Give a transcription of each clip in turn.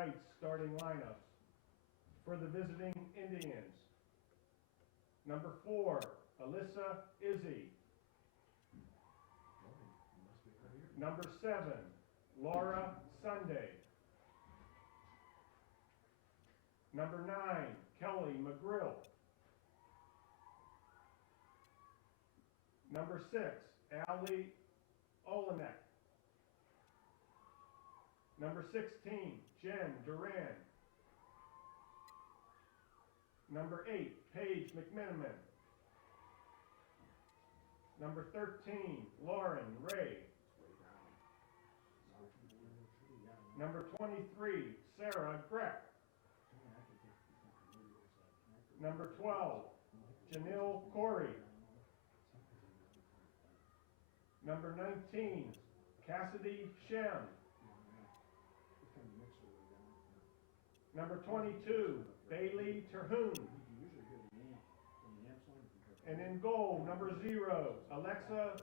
tonight's starting lineups. For the visiting Indians, number 4, Alyssa Izzy. Number 7, Laura Sunday. Number 9, Kelly McGrill. Number 6, Allie Olenek. Number 16, Jen Duran. Number 8, Paige McMiniman. Number 13, Lauren Ray. Number 23, Sarah Greck. Number 12, Janelle Corey. Number 19, Cassidy Shem. Number 22, Bailey Terhune. And in goal, number 0, Alexa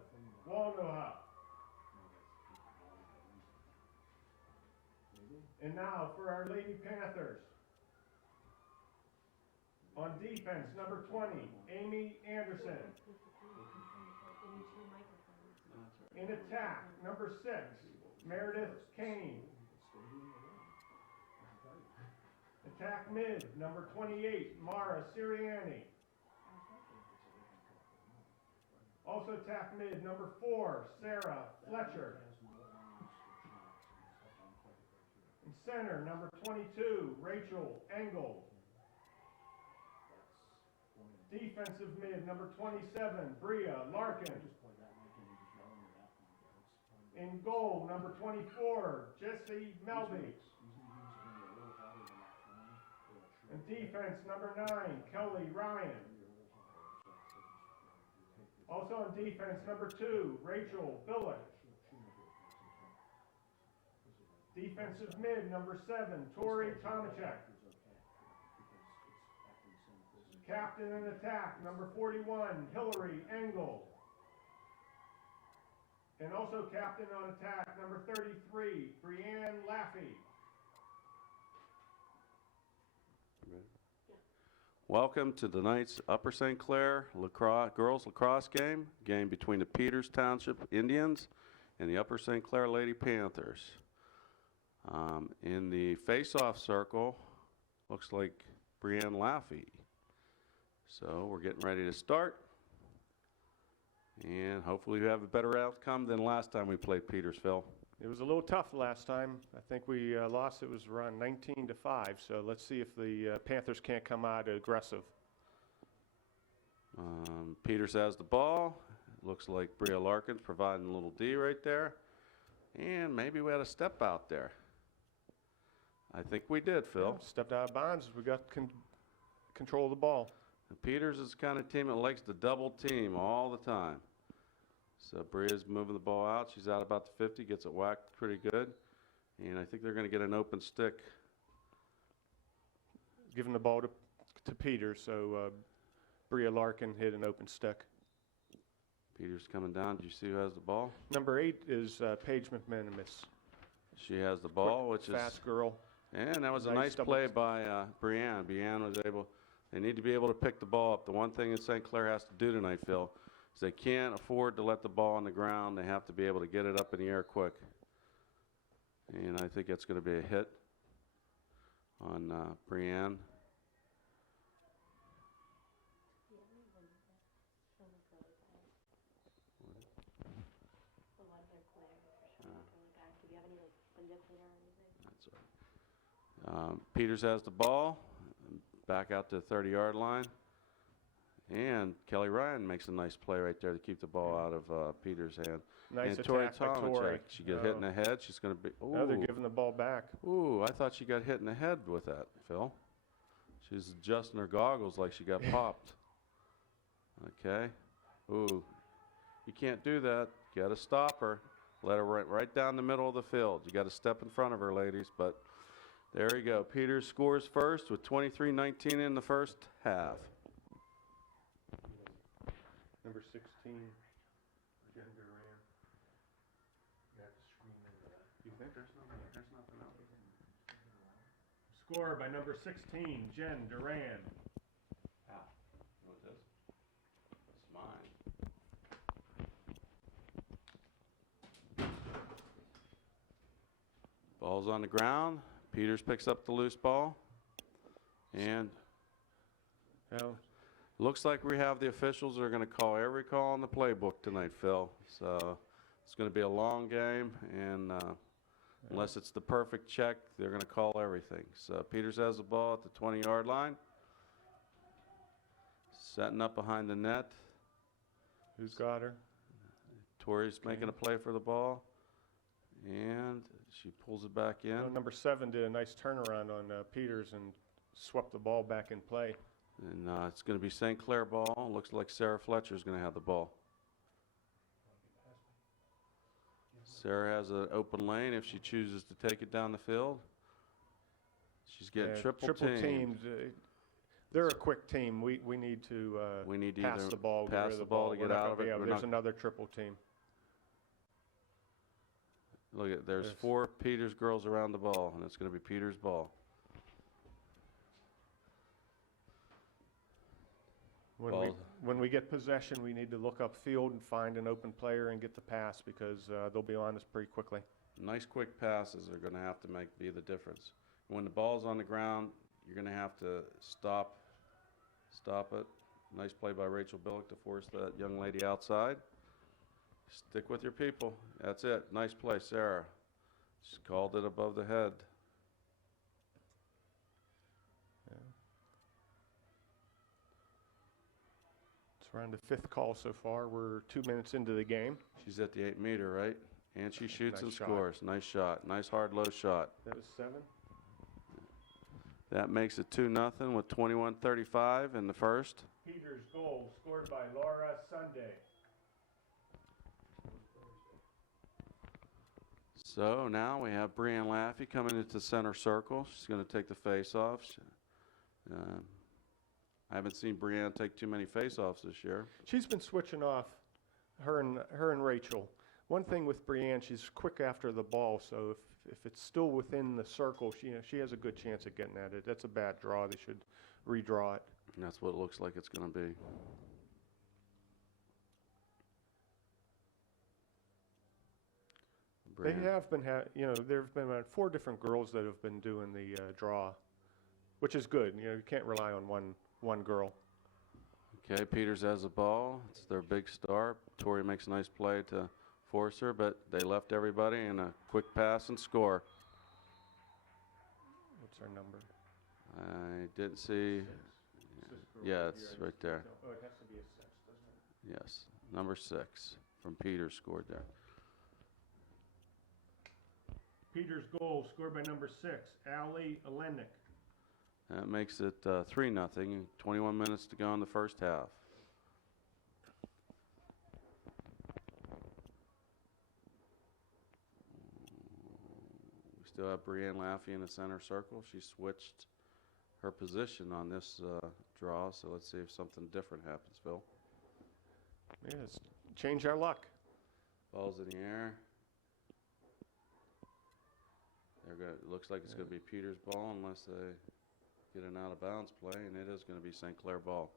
Walnoha. And now for our Lady Panthers. On defense, number 20, Amy Anderson. In attack, number 6, Meredith Kane. Attack mid, number 28, Mara Sirianni. Also attack mid, number 4, Sarah Fletcher. In center, number 22, Rachel Engel. Defensive mid, number 27, Bria Larkin. In goal, number 24, Jessie Melby. In defense, number 9, Kelly Ryan. Also on defense, number 2, Rachel Billick. Defensive mid, number 7, Tori Tomachek. Captain in attack, number 41, Hillary Engel. And also captain on attack, number 33, Brianne Laffey. Welcome to tonight's Upper St. Clair girls lacrosse game between the Peters Township Indians and the Upper St. Clair Lady Panthers. In the face-off circle, looks like Brianne Laffey. So we're getting ready to start. And hopefully we have a better outcome than last time we played Peters, Phil. It was a little tough last time. I think we lost. It was around 19-5. So let's see if the Panthers can't come out aggressive. Peters has the ball. Looks like Bria Larkin's providing a little D right there. And maybe we had a step out there. I think we did, Phil. Yeah, stepped out of bounds. We got control of the ball. And Peters is the kind of team that likes to double team all the time. So Bria's moving the ball out. She's out about the 50, gets it whacked pretty good. And I think they're going to get an open stick. Giving the ball to Peters, so Bria Larkin hit an open stick. Peters coming down. Do you see who has the ball? Number 8 is Paige McMiniman. She has the ball, which is fast girl. And that was a nice play by Brianne. Brianne was able. They need to be able to pick the ball up. The one thing that St. Clair has to do tonight, Phil, is they can't afford to let the ball on the ground. They have to be able to get it up in the air quick. And I think that's going to be a hit on Brianne. That's right. Peters has the ball. Back out to the 30-yard line. And Kelly Ryan makes a nice play right there to keep the ball out of Peters' hand. Nice and Tori attack by Tori. She got hit in the head. She's going to be. Now they're giving the ball back. Ooh, I thought she got hit in the head with that, Phil. She's adjusting her goggles like she got popped. Okay. Ooh, you can't do that. You got to stop her. Let her right down the middle of the field. You got to step in front of her, ladies. But there you go. Peters scores first with 23-19 in the first half. Number 16, Jen Duran. You have to scream into that. You think there's nothing out? Scored by number 16, Jen Duran. Ah, you want this? It's mine. Ball's on the ground. Peters picks up the loose ball. And Well, looks like we have the officials that are going to call every call in the playbook tonight, Phil. So it's going to be a long game, and unless it's the perfect check, they're going to call everything. So Peters has the ball at the 20-yard line. Setting up behind the net. who's got her? Tori's making a play for the ball. And she pulls it back in. Well, number 7 did a nice turnaround on Peters and swept the ball back in play. And it's going to be St. Clair ball. Looks like Sarah Fletcher's going to have the ball. Sarah has an open lane if she chooses to take it down the field. She's getting triple teamed. They're a quick team. We need to pass either the ball, pass the ball to We're get not out gonna of it. be able- We're There's not- another triple team. Look at there's Yes. 4 Peters girls around the ball, and it's going to be Peters' ball. When we get possession, we need to look upfield and find an open player and get the pass because they'll be on us pretty quickly. Nice quick passes are going to have to be the difference. When the ball's on the ground, you're going to have to stop it. Nice play by Rachel Billick to force that young lady outside. Stick with your people. That's it. Nice play, Sarah. She called it above the head. It's around the 5th call so far. We're 2 minutes into the game. She's at the 8-meter, right? And she shoots Nice and shot. scores. Nice shot. Nice hard low shot. That was 7. That makes it 2-0 with 21:35 in the first. Peters' goal scored by Laura Sunday. So now we have Brianne Laffey coming into center circle. She's going to take the face-off. I haven't seen Brianne take too many face-offs this year. She's been switching off, her and Rachel. One thing with Brianne, she's quick after the ball, so if it's still within the circle, she has a good chance of getting at it. That's a bad draw. They should redraw it. And that's what it looks like it's going to be. They Brianne. have been, there have been about 4 different girls that have been doing the draw, which is good. You can't rely on one girl. Okay, Peters has the ball. It's their big star. Tori makes a nice play to force her, but they left everybody in a quick pass and score. What's our number? I didn't see. Yeah, it's right there. Oh, it has to be a 6, doesn't it? Yes, number 6 from Peters scored there. Peters' goal scored by number 6, Allie Olenek. That makes it 3-0. 21 minutes to go in the first half. We still have Brianne Laffey in the center circle. She switched her position on this draw, so let's see if something different happens, Phil. Yeah, let's change our luck. Ball's in the air. Looks like it's going to be Peters' ball unless they get an out-of-bounds play, and it is going to be St. Clair ball.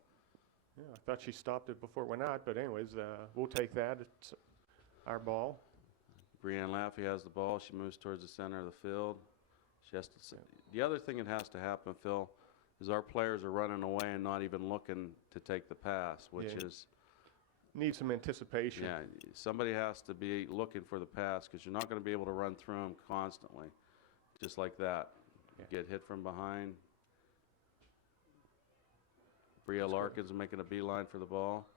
Yeah, I thought she stopped it before it went out, but anyways, we'll take that. It's our ball. Brianne Laffey has the ball. She moves towards the center of the field. She has to. The other thing that has to happen, Phil, is our players are running away and not even looking to take the pass, which is Need some anticipation. yeah. Somebody has to be looking for the pass because you're not going to be able to run through them constantly, just like that. Yeah. Get hit from behind. Bria Larkin's making a beeline for the ball,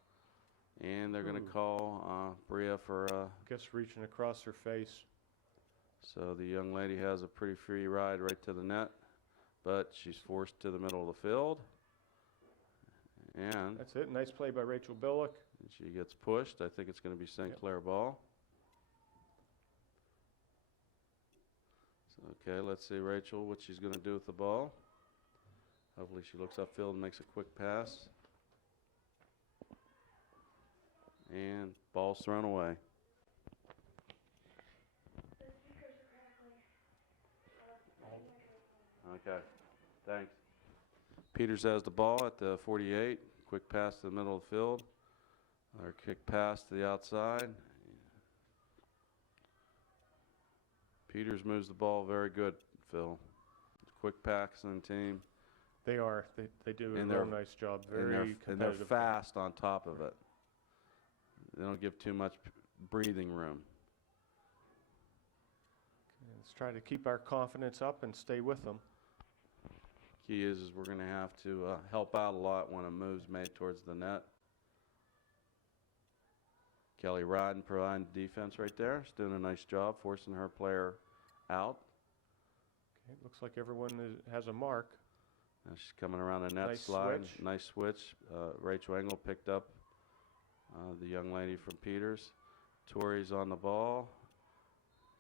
and they're going to call Bria for. Guess reaching across her face. So the young lady has a pretty free ride right to the net, but she's forced to the middle of the field. And That's it. Nice play by Rachel Billick. she gets pushed. I think it's going to be St. Clair ball. So, okay, let's see Rachel, what she's going to do with the ball. Hopefully she looks upfield and makes a quick pass. And ball's thrown away. Okay. Thanks. Peters has the ball at the 48. Quick pass to the middle of the field. Or kick pass to the outside. Peters moves the ball very good, Phil. Quick passing team. They are. They do a And real they're- nice job. And Very they're competitive. fast on top of it. They don't give too much breathing room. Let's try to keep our confidence up and stay with them. Key is we're going to have to help out a lot when a move's made towards the net. Kelly Rodden providing defense right there. She's doing a nice job forcing her player out. Okay, looks like everyone has a mark. And she's coming around the net Nice slide. switch. Nice switch. Rachel Engel picked up the young lady from Peters. Tori's on the ball.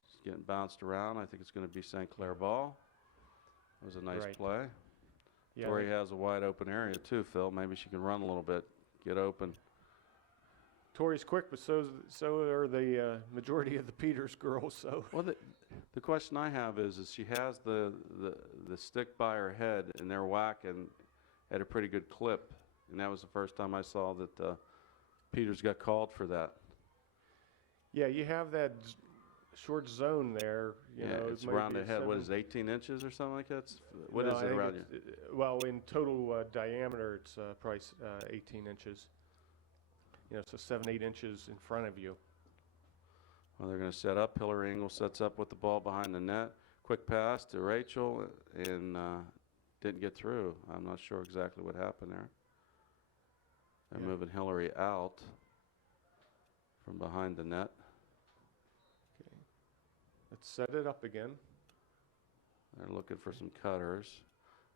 She's getting bounced around. I think it's going to be St. Clair ball. It was a nice Right. play. Yeah, Tori has a wide open area too, Phil. Maybe she can run a little bit, get open. Tori's quick, but so are the majority of the Peters girls. So Well, the question I have is she has the stick by her head, and they're whacking at a pretty good clip. And that was the first time I saw that Peters got called for that. yeah, you have that short zone there. You know, It's maybe around the head. What 7 is it, 18 inches or something like that? What No, is I it think around you? well, in total diameter, it's probably 18 inches. You know, so 7-8 inches in front of you. Well, they're going to set up. Hillary Engel sets up with the ball behind the net. Quick pass to Rachel, and didn't get through. I'm not sure exactly what happened there. They're Yeah. moving Hillary out from behind the net. Okay, let's set it up again. They're looking for some cutters.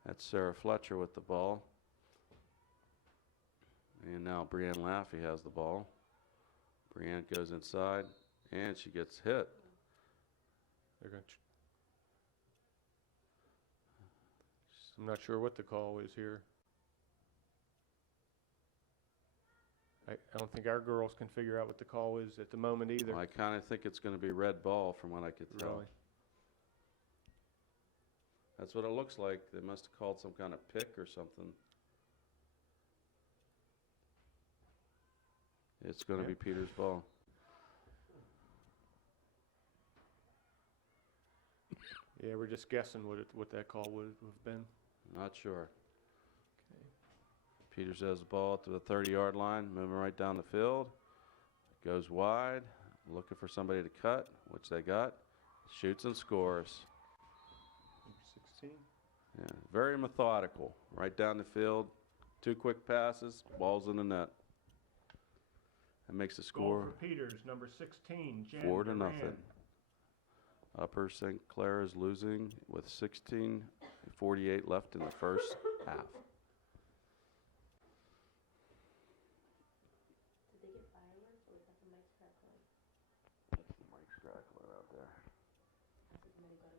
That's Sarah Fletcher with the ball. And now Brianne Laffey has the ball. Brianne goes inside, and she gets hit. They're going. I'm not sure what the call is here. I don't think our girls can figure out what the call is at the moment either. Well, I kind of think it's going to be red ball from what I could tell. Really? That's what it looks like. They must have called some kind of pick or something. It's going to Yeah. be Peters' ball. Yeah, we're just guessing what that call would have been. Not sure. Okay. Peters has the ball to the 30-yard line, moving right down the field. Goes wide, looking for somebody to cut, which they got. Shoots and scores. Number 16. Yeah, very methodical. Right down the field, 2 quick passes, ball's in the net. That makes the Goal score for Peters, number 16, Jen 4-0. Duran. Upper St. Clair is losing with 16:48 left in the first half. Did they get fireworks or was that the mic's crackling? Mike's crackling out there. I think somebody got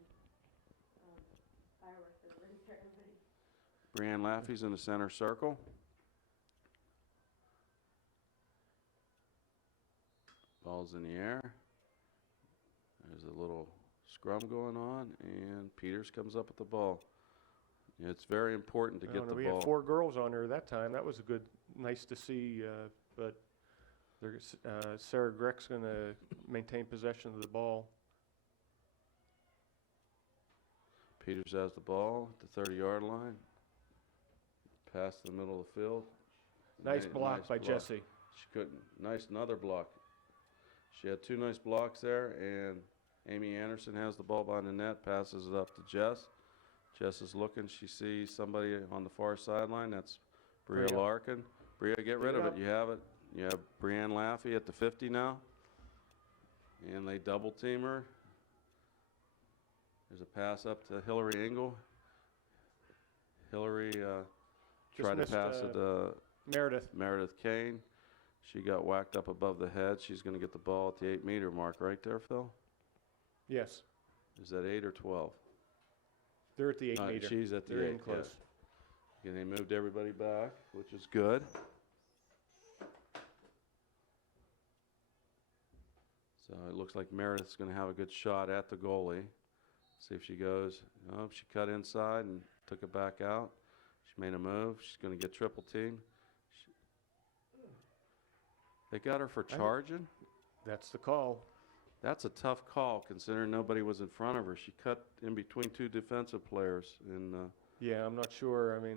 fireworks that are ready for everybody. Brianne Laffey's in the center circle. Ball's in the air. There's a little scrum going on, and Peters comes up with the ball. Yeah, it's very important to Well, get the we ball. had 4 girls on her that time. That was a good, nice to see. But Sarah Greck's going to maintain possession of the ball. Peters has the ball at the 30-yard line. Pass to the middle of the field. Nice Nice block by block. Jessie. She couldn't. Nice, another block. She had 2 nice blocks there, and Amy Anderson has the ball behind the net, passes it up to Jess. Jess is looking. She sees somebody on the far sideline. That's Bria Bria. Larkin. Bria, get rid of up. it. You have it. You have Brianne Laffey at the 50 now. And they double team her. There's a pass up to Hillary Engel. Hillary tried to missed, pass it to Meredith. Meredith Kane. She got whacked up above the head. She's going to get the ball at the 8-meter mark right there, Phil. Yes, Is that 8 or 12? they're at the 8 meter. She's at the They're 8. in close. Yeah. And they moved everybody back, which is good. So it looks like Meredith's going to have a good shot at the goalie. See if she goes. Oh, she cut inside and took it back out. She made a move. She's going to get triple teamed. They got her for charging? That's the call. That's a tough call considering nobody was in front of her. She cut in between two defensive players. And Yeah, I'm not sure. I mean,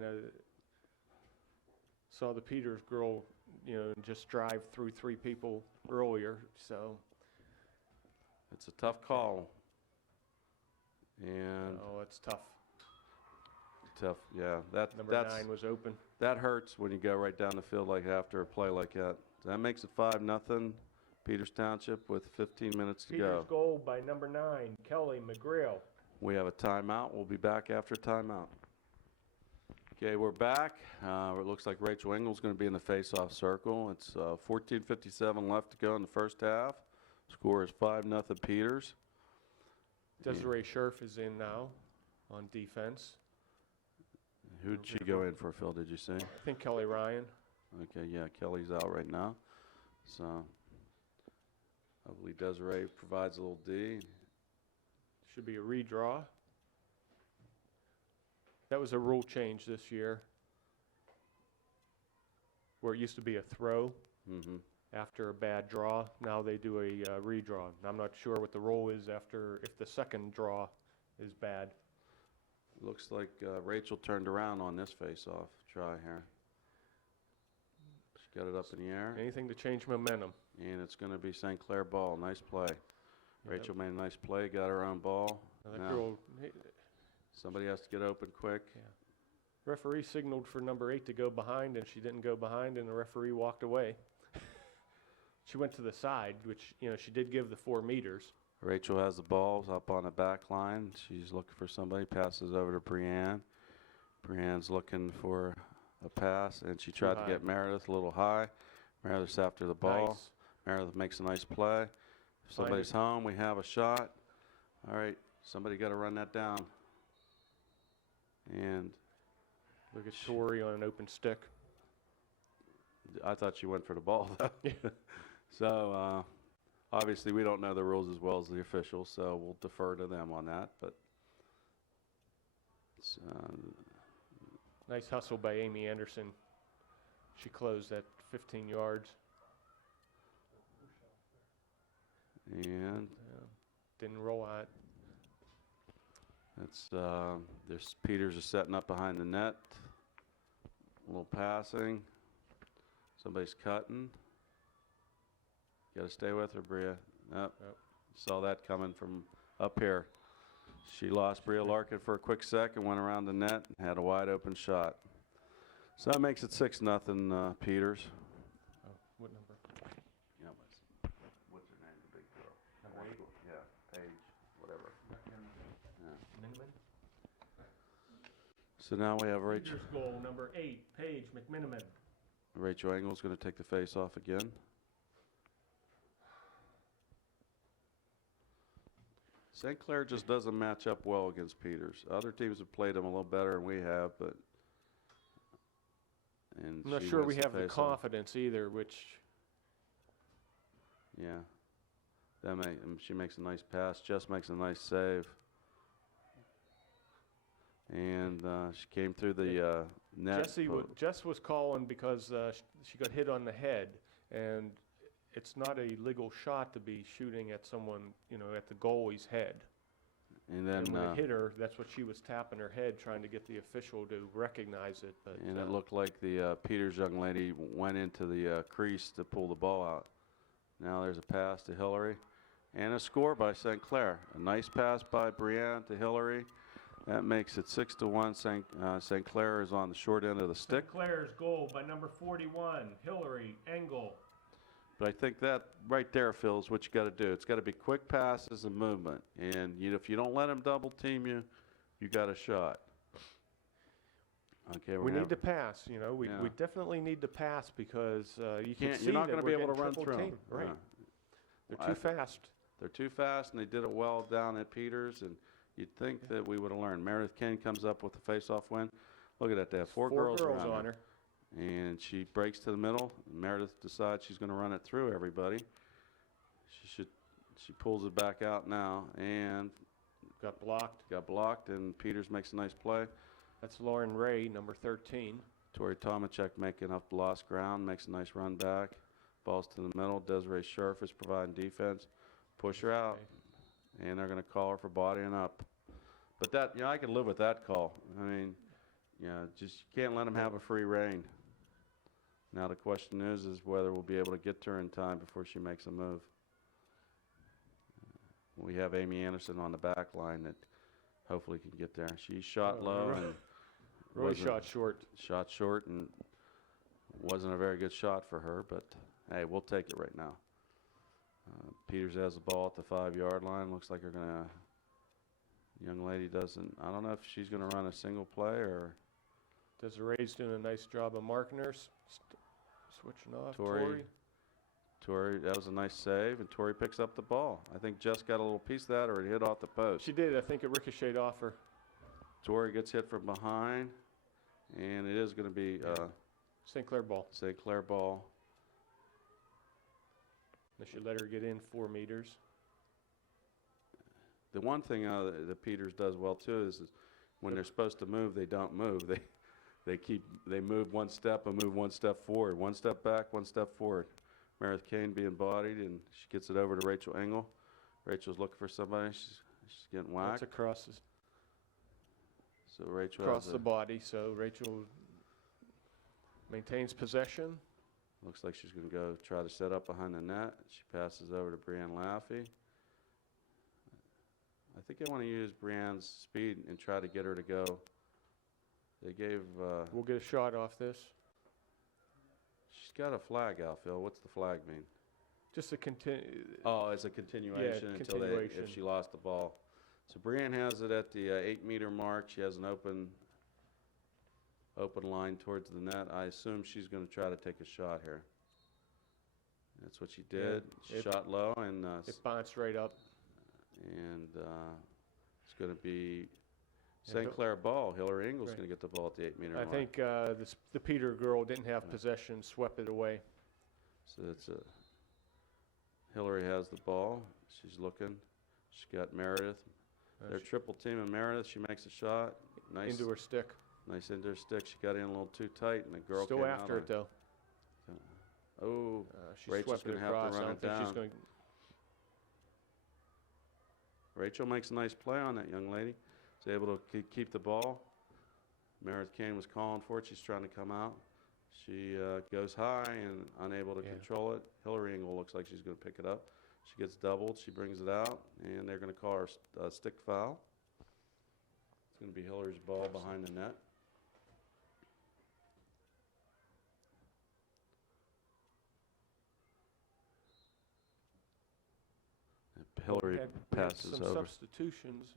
saw the Peters girl, just drive through 3 people earlier, so. it's a tough call. And Oh, it's tough. tough, yeah. Number 9 was open. That hurts when you go right down the field like after a play like that. That makes it 5-0. Peters Township with 15 minutes to Peters go. goal by number 9, Kelly McGrail. We have a timeout. We'll be back after timeout. Okay, we're back. It looks like Rachel Engel's going to be in the face-off circle. It's 14:57 left to go in the first half. Score is 5-0 Peters. Desiree Scherf is in now on defense. Who'd she go in for, Phil? Did you say? I think Kelly Ryan. Okay, yeah, Kelly's out right now. So hopefully Desiree provides a little D. Should be a redraw. That was a rule change this year, where it used to be a throw Mm-hmm. after a bad draw. Now they do a redraw. I'm not sure what the rule is if the second draw is bad. Looks like Rachel turned around on this face-off try here. She got it up in the air, Anything to change momentum. and it's going to be St. Clair ball. Nice play. Yeah. Rachel made a nice play, got her own ball. Now that Now, girl, somebody has to get open quick. referee signaled for number 8 to go behind, and she didn't go behind, and the referee walked away. She went to the side, which, she did give the 4 meters. Rachel has the balls up on the back line. She's looking for somebody, passes over to Brienne. Brienne's looking for a pass, and she tried to high. get Meredith a little high. Meredith's after the ball. Nice. Meredith makes a nice play. If Find somebody's it. home, we have a shot. All right, somebody got to run that down. And Look at Tori on an open stick. I thought she went for the ball, though. Yeah. So, obviously, we don't know the rules as well as the officials, so we'll defer to them on that. But it's, Nice hustle by Amy Anderson. She closed at 15 yards. and Didn't roll out. that's there's Peters is setting up behind the net. A little passing. Somebody's cutting. Got to stay with her, Bria. Nope. Nope. Saw that coming from up here. She lost Bria Larkin for a quick second, went around the net, and had a wide open shot. So that makes it 6-0 Peters. Oh, what number? Yeah, what's her name, the big girl? Number 8. Yeah, Paige, whatever. Miniman? So now we have Rachel. Peters goal, number 8, Paige McMiniman. Rachel Engel's going to take the face off again. St. Clair just doesn't match up well against Peters. Other teams have played them a little better than we have, but. And I'm not she sure wins we have the face-off. confidence either, which Yeah. She makes a nice pass. Jess makes a nice save. And she came through the net. Jess was calling because she got hit on the head, and it's not a legal shot to be shooting at someone, at the goalie's head. And then And when it hit her, that's what she was tapping her head, trying to get the official to recognize it. But and it looked like the Peters young lady went into the crease to pull the ball out. Now there's a pass to Hillary. And a score by St. Clair. A nice pass by Brienne to Hillary. That makes it 6-1. St. Clair is on the short end of the stick. St. Clair's goal by number 41, Hillary Engel. But I think that right there, Phil, is what you got to do. It's got to be quick passes and movement. And if you don't let them double team you, you got a shot. Okay, We gonna need to pass, We Yeah. definitely need to pass because you can see you're not that going to be we're able to getting run triple through 'em. teamed. Right. Yeah. They're I too fast. They're too fast, and they did it well down at Peters, and you'd think that we would have learned. Meredith Ken comes up with the face-off win. Look at that, they have four girls around on her. And she breaks to the middle. Meredith decides she's going to run it through everybody. She pulls it back out now, and got blocked. got blocked, and Peters makes a nice play. That's Lauren Ray, number 13. Tori Tomachek making up the lost ground, makes a nice run back. Ball's to the middle. Desiree Scherf is providing defense. Push her out, and they're going to call her for bodying up. But that, I could live with that call. I mean, just you can't let them have a free rein. Now the question is whether we'll be able to get to her in time before she makes a move. We have Amy Anderson on the back line that hopefully can get there. She shot low and Roy wasn't- shot short. shot short and wasn't a very good shot for her, but hey, we'll take it right now. Peters has the ball at the 5-yard line. Looks like they're gonna, young lady doesn't, I don't know if she's gonna run a single play or. Desiree's doing a nice job of marking her. Switching off. Tori, that was a nice save, and Tori picks up the ball. I think Jess got a little piece of that, or it hit off the post. She did. I think it ricocheted off her. Tori gets hit from behind, and it is going to be St. Clair ball. St. Clair ball. They should let her get in 4 meters. The one thing that Peters does well too is when they're supposed to move, they don't move. They move one step and move one step forward, one step back, one step forward. Meredith Kane being bodied, and she gets it over to Rachel Engel. Rachel's looking for somebody. She's getting whacked. That's across So Rachel across has the body. So Rachel maintains possession. looks like she's going to go try to set up behind the net. She passes over to Brianne Laffey. I think I want to use Brianne's speed and try to get her to go. They gave. We'll get a shot off this. She's got a flag out, Phil. What's the flag mean? Just a continue. Oh, it's a continuation until continuation. if she lost the ball. So Brianne has it at the 8-meter mark. She has an open line towards the net. I assume she's going to try to take a shot here. That's what she did. She shot low, and It bounced right up. it's going to be Yeah, St. but- Clair ball. Hillary Engel's Right. going to get the ball at the 8-meter I mark. think the Peter girl didn't have Yeah. possession, swept it away. So it's Hillary has the ball. She's looking. She's got Meredith. They're She- triple teaming Meredith. She makes a shot. Nice into her stick. Nice into her stick. She got in a little too tight, and the girl Still came after out it though. Oh, She Rachel's swept it gonna have to across. run I it don't think she's down. going. Rachel makes a nice play on that young lady. She's able to keep the ball. Meredith Kane was calling for it. She's trying to come out. She goes high and unable to Yeah. control it. Hillary Engel looks like she's going to pick it up. She gets doubled. She brings it out, and they're going to call her a stick foul. It's going to be Hillary's ball behind the net. Hillary We had passes some over. substitutions.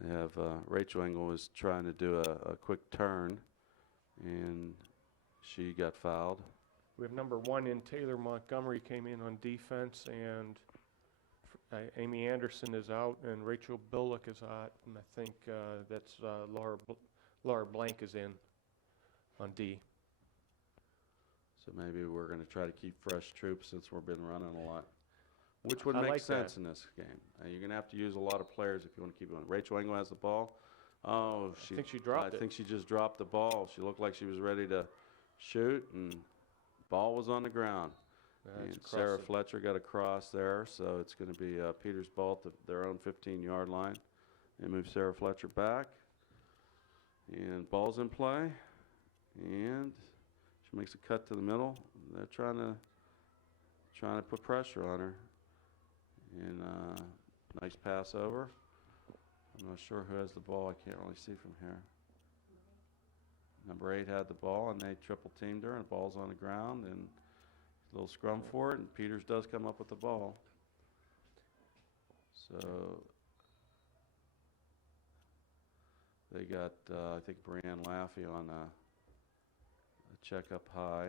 They have Rachel Engel was trying to do a quick turn, and she got fouled. We have number 1 in Taylor Montgomery came in on defense, and Amy Anderson is out, and Rachel Billick is out, and I think that's Laura Blank is in on D. So maybe we're going to try to keep fresh troops since we've been running a lot, which would I make like sense that. in this game. You're going to have to use a lot of players if you want to keep going. Rachel Engel has the ball. Oh, I think she dropped I it. think she just dropped the ball. She looked like she was ready to shoot, and ball was on the ground. It's And across Sarah the- Fletcher got a cross there, so it's going to be Peters' ball at their own 15-yard line. They move Sarah Fletcher back, and ball's in play, and she makes a cut to the middle. They're trying to put pressure on her, and nice pass over. I'm not sure who has the ball. I can't really see from here. Number 8 had the ball, and they triple teamed her, and the ball's on the ground, and a little scrum for it, and Peters does come up with the ball. So they got, I think, Brianne Laffey on a check up high.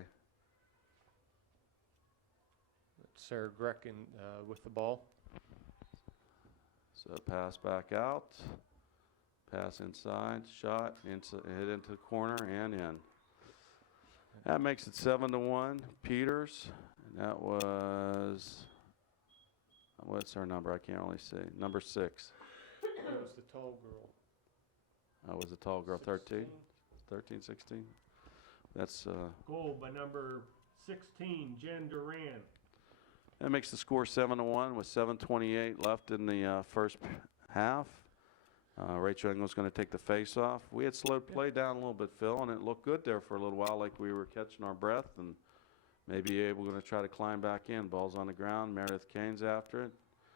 Sarah Grecken with the ball. So pass back out, pass inside, shot, hit into the corner and in. That makes it 7-1, Peters. And that was, what's our number? I can't really see. Number 6. It was the tall girl. I was a tall girl, 13, 16. 13, 16. That's, Goal by number 16, Jen Duran. that makes the score 7-1 with 7:28 left in the first half. Rachel Engel's going to take the face off. We had slowed play down a little bit, Phil, and it looked good there for a little while, like we were catching our breath and maybe we're going to try to climb back in. Ball's on the ground. Meredith Kane's after it.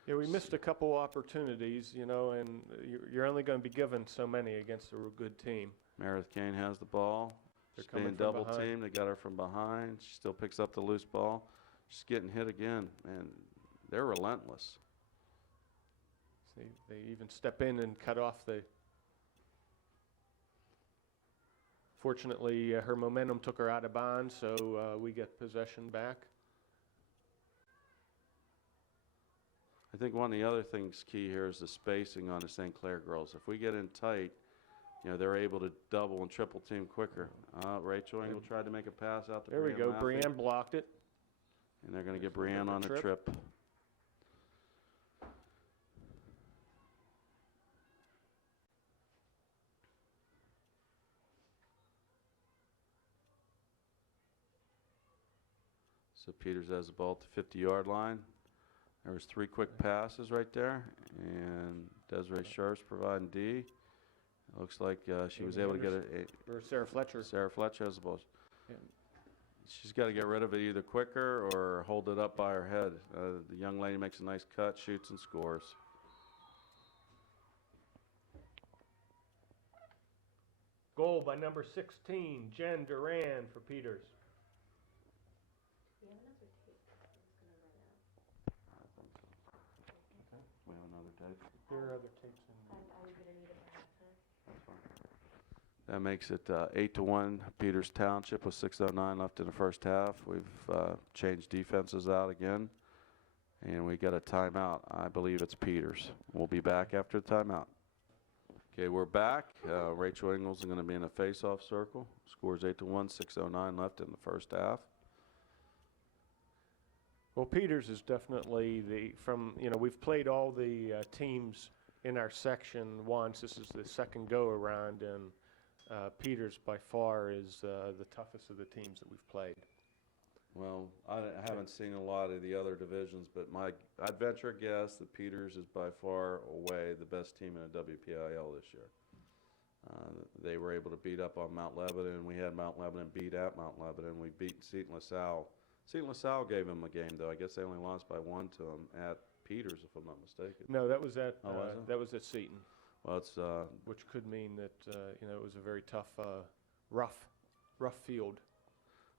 Yeah, we missed a couple opportunities, you know, and you're only going to be given so many against a good team. Meredith Kane has the ball. They're She's coming being from double behind. teamed. They got her from behind. She still picks up the loose ball. She's getting hit again, man. They're relentless. They even step in and cut off the. Fortunately, her momentum took her out of bounds, so we get possession back. I think one of the other things key here is the spacing on the St. Clair girls. If we get in tight, you know, they're able to double and triple team quicker. Rachel Engel tried to make a pass out to There we go. Laffey, Brienne blocked it. and they're going to get There's a Brienne little on a trip. trip. So Peters has the ball at the 50-yard line. There was 3 quick passes right there, and Desiree Sharps providing D. It looks like she was able to get Or Sarah Fletcher. Sarah Fletcher has the ball. Yeah. She's got to get rid of it either quicker or hold it up by her head. The young lady makes a nice cut, shoots, and scores. Goal by number 16, Jen Duran for Peters. We have another tape. It's gonna run out. We have another tape. There are other tapes in there. Are we gonna need it for halftime? That's fine. That makes it 8-1 Peters Township with 6:09 left in the first half. We've changed defenses out again, and we got a timeout. I believe it's Peters. We'll be back after the timeout. Okay, we're back. Rachel Ingalls is going to be in a face-off circle. Scores 8-1, 6:09 left in the first half. Well, Peters is definitely we've played all the teams in our section once. This is the second go-around, and Peters by far is the toughest of the teams that we've played. Well, I haven't seen a lot of the other divisions, but I'd venture a guess that Peters is by far away the best team in the WPIL this year. They were able to beat up on Mount Lebanon. We had Mount Lebanon beat at Mount Lebanon. We beat Seton LaSalle. Seton LaSalle gave them a game, though. I guess they only lost by 1 to them at Peters, if I'm not mistaken. No, that was at Oh, was it? that was at Seton, Well, it's which could mean that it was a very tough, rough field.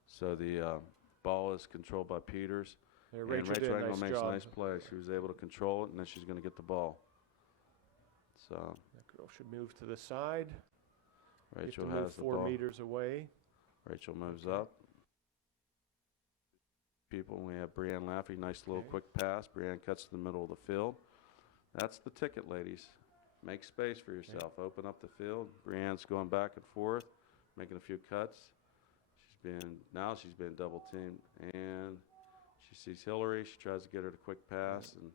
so the ball is controlled by Peters. Yeah, And Rachel did Rachel a Engel nice makes job. a nice play. She was able to control it, and then she's going to get the ball. So That girl should move to the side. Rachel Get to move has the 4 ball. meters away. Rachel moves Okay. up. We have Brienne Laffey, nice little Okay. quick pass. Brienne cuts to the middle of the field. That's the ticket, ladies. Make space for yourself. Open up the field. Brienne's going back and forth, making a few cuts. She's been double teamed, and she sees Hillary. She tries to get her to quick pass, and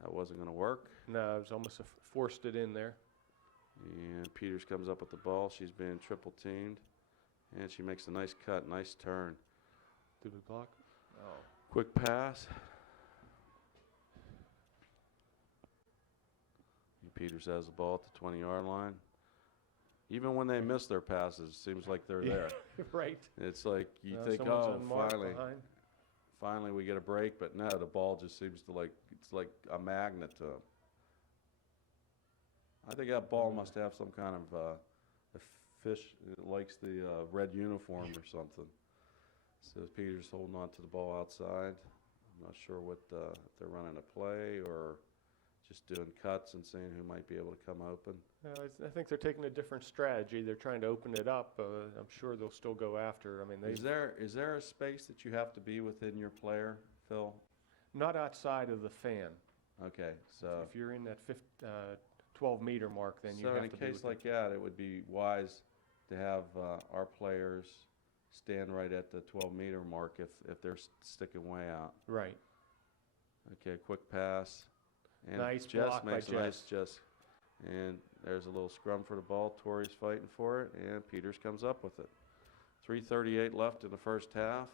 that wasn't going to work. No, it was almost forced it in there. And Peters comes up with the ball. She's being triple teamed, and she makes a nice cut, nice turn. Did we block? Oh. Quick pass. Peters has the ball at the 20-yard line. Even when they miss their passes, it seems like they're there. Right. It's like you No, think, someone's oh, unmarked finally, behind. finally we get a break, but no, the ball just seems to it's like a magnet to them. I think that ball must have some kind of a fish. It likes the red uniform or something. So Peters holding on to the ball outside. I'm not sure what if they're running a play or just doing cuts and seeing who might be able to come open. I think they're taking a different strategy. They're trying to open it up. I'm sure they'll still go after. I mean, Is there a space that you have to be within your player, Phil? not outside of the fan. Okay, so If you're in that 12-meter mark, then you so have in a to be case within. like that, it would be wise to have our players stand right at the 12-meter mark if they're sticking way out. Right. Okay, quick pass. And Nice Jess block by makes a nice Jess. And there's a little scrum for the ball. Tori's fighting for it, and Peters comes up with it. 3:38 left in the first half.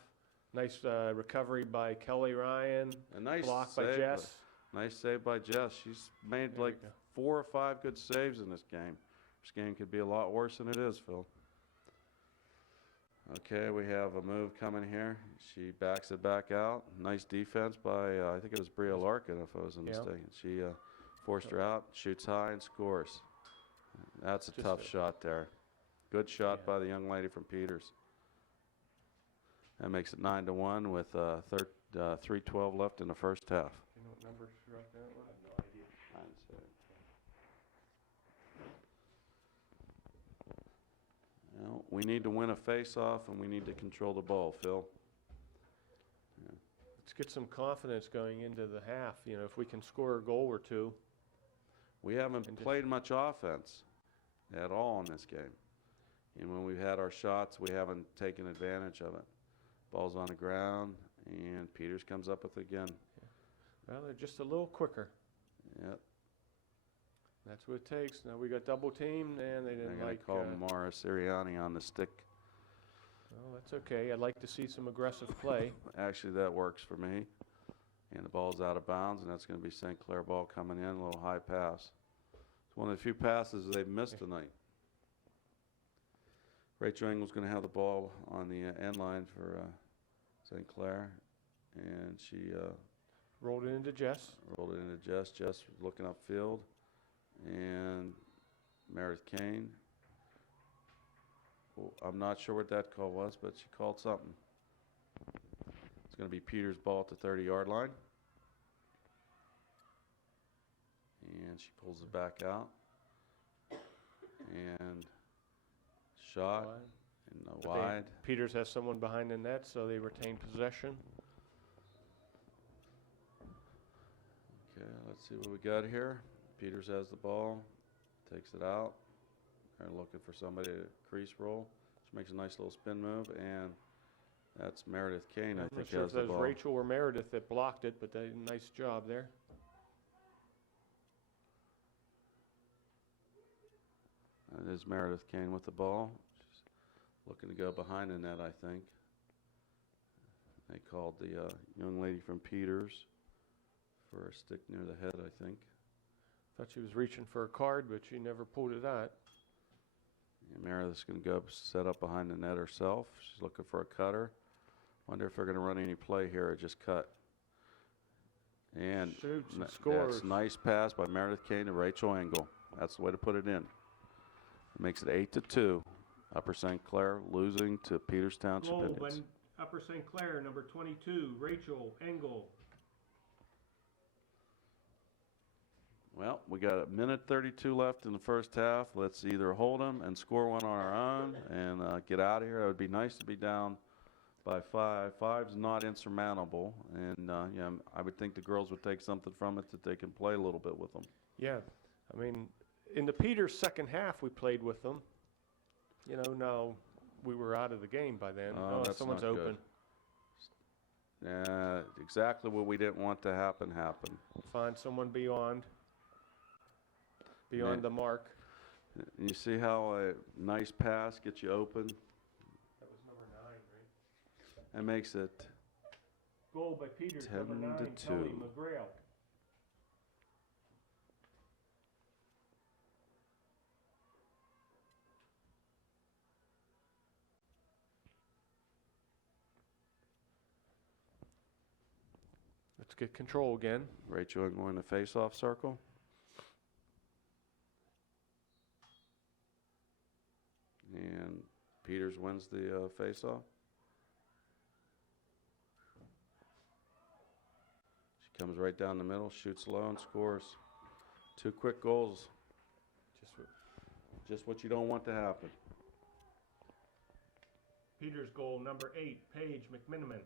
Nice recovery by Kelly Ryan. A nice Block by save, Jess. Nice save by Jess. She's made There we like go. 4 or 5 good saves in this game. This game could be a lot worse than it is, Phil. Okay, we have a move coming here. She backs it back out. Nice defense by, I think it was Bria Larkin, if I wasn't Yeah. mistaken. She forced her out, shoots high, and scores. That's a Just tough a- shot there. Good shot Yeah. by the young lady from Peters. That makes it 9-1 with 3:12 left in the first half. You know what numbers are up that one? I have no idea. Well, we need to win a face-off, and we need to control the ball, Phil. Let's get some confidence going into the half. You know, if we can score a goal or two. We haven't And just- played much offense at all in this game. And when we've had our shots, we haven't taken advantage of it. Ball's on the ground, and Peters comes up with it again. Well, they're just a little quicker. Yep. That's what it takes. Now we got double teamed, and they They're didn't going like. to call Mara Sirianni on the stick. Well, that's okay. I'd like to see some aggressive play. Actually, that works for me. And the ball's out of bounds, and that's going to be St. Clair ball coming in, a little high pass. It's one of the few passes they've missed tonight. Rachel Engel's going to have the ball on the end line for St. Clair, and she Rolled it into Jess. rolled it into Jess. Jess was looking upfield, and Meredith Kane. Well, I'm not sure what that call was, but she called something. It's going to be Peters' ball at the 30-yard line. And she pulls it back out. And shot Wide. in the But they- wide. Peters has someone behind the net, so they retain possession. Okay, let's see what we got here. Peters has the ball, takes it out. They're looking for somebody to crease roll. She makes a nice little spin move, and that's Meredith Kane, I I'm not think, sure has if the that was ball. Rachel or Meredith that blocked it, but they did a nice job there. It is Meredith Kane with the ball. She's looking to go behind the net, I think. They called the young lady from Peters for a stick near the head, I think. Thought she was reaching for a card, but she never pulled it out. And Meredith's going to go set up behind the net herself. She's looking for a cutter. Wonder if they're going to run any play here or just cut. And Shoots and that's scores. nice pass by Meredith Kane to Rachel Engel. That's the way to put it in. It makes it 8-2. Upper St. Clair losing to Peters Township Indians. Upper St. Clair, number 22, Rachel Engel. Well, we got a minute 32 left in the first half. Let's either hold them and score one on our own and get out of here. It would be nice to be down by 5. 5's not insurmountable, and yeah, I would think the girls would take something from it that they can play a little bit with them. Yeah, I mean, in the Peters second half, we played with them. You know, now we were out of the game by then. Oh, that's someone's not open. good. Exactly what we didn't want to happen happened. Find someone beyond Yeah. the mark. You see how a nice pass gets you open That was number 9, right? and makes it Goal by Peters, 10 number 9, to Kelly 2. McGrail. Let's get control again. Rachel Engel in the face-off circle. And Peters wins the face-off. She comes right down the middle, shoots low, and scores. 2 quick goals. Just what you don't want to happen. Peters goal, number 8, Paige McMiniman.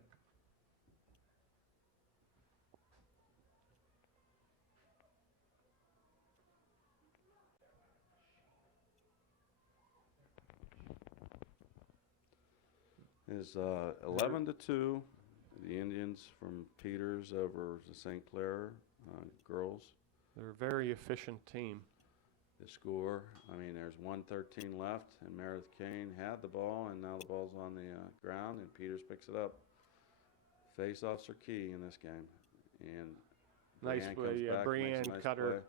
Is 11-2. The Indians from Peters over the St. Clair girls. They're a very efficient team. the score. I mean, there's 1:13 left, and Meredith Kane had the ball, and now the ball's on the ground, and Peters picks it up. Face-offs are key in this game, and Nice Brianne play, comes back, makes a Brianne nice cut her. play.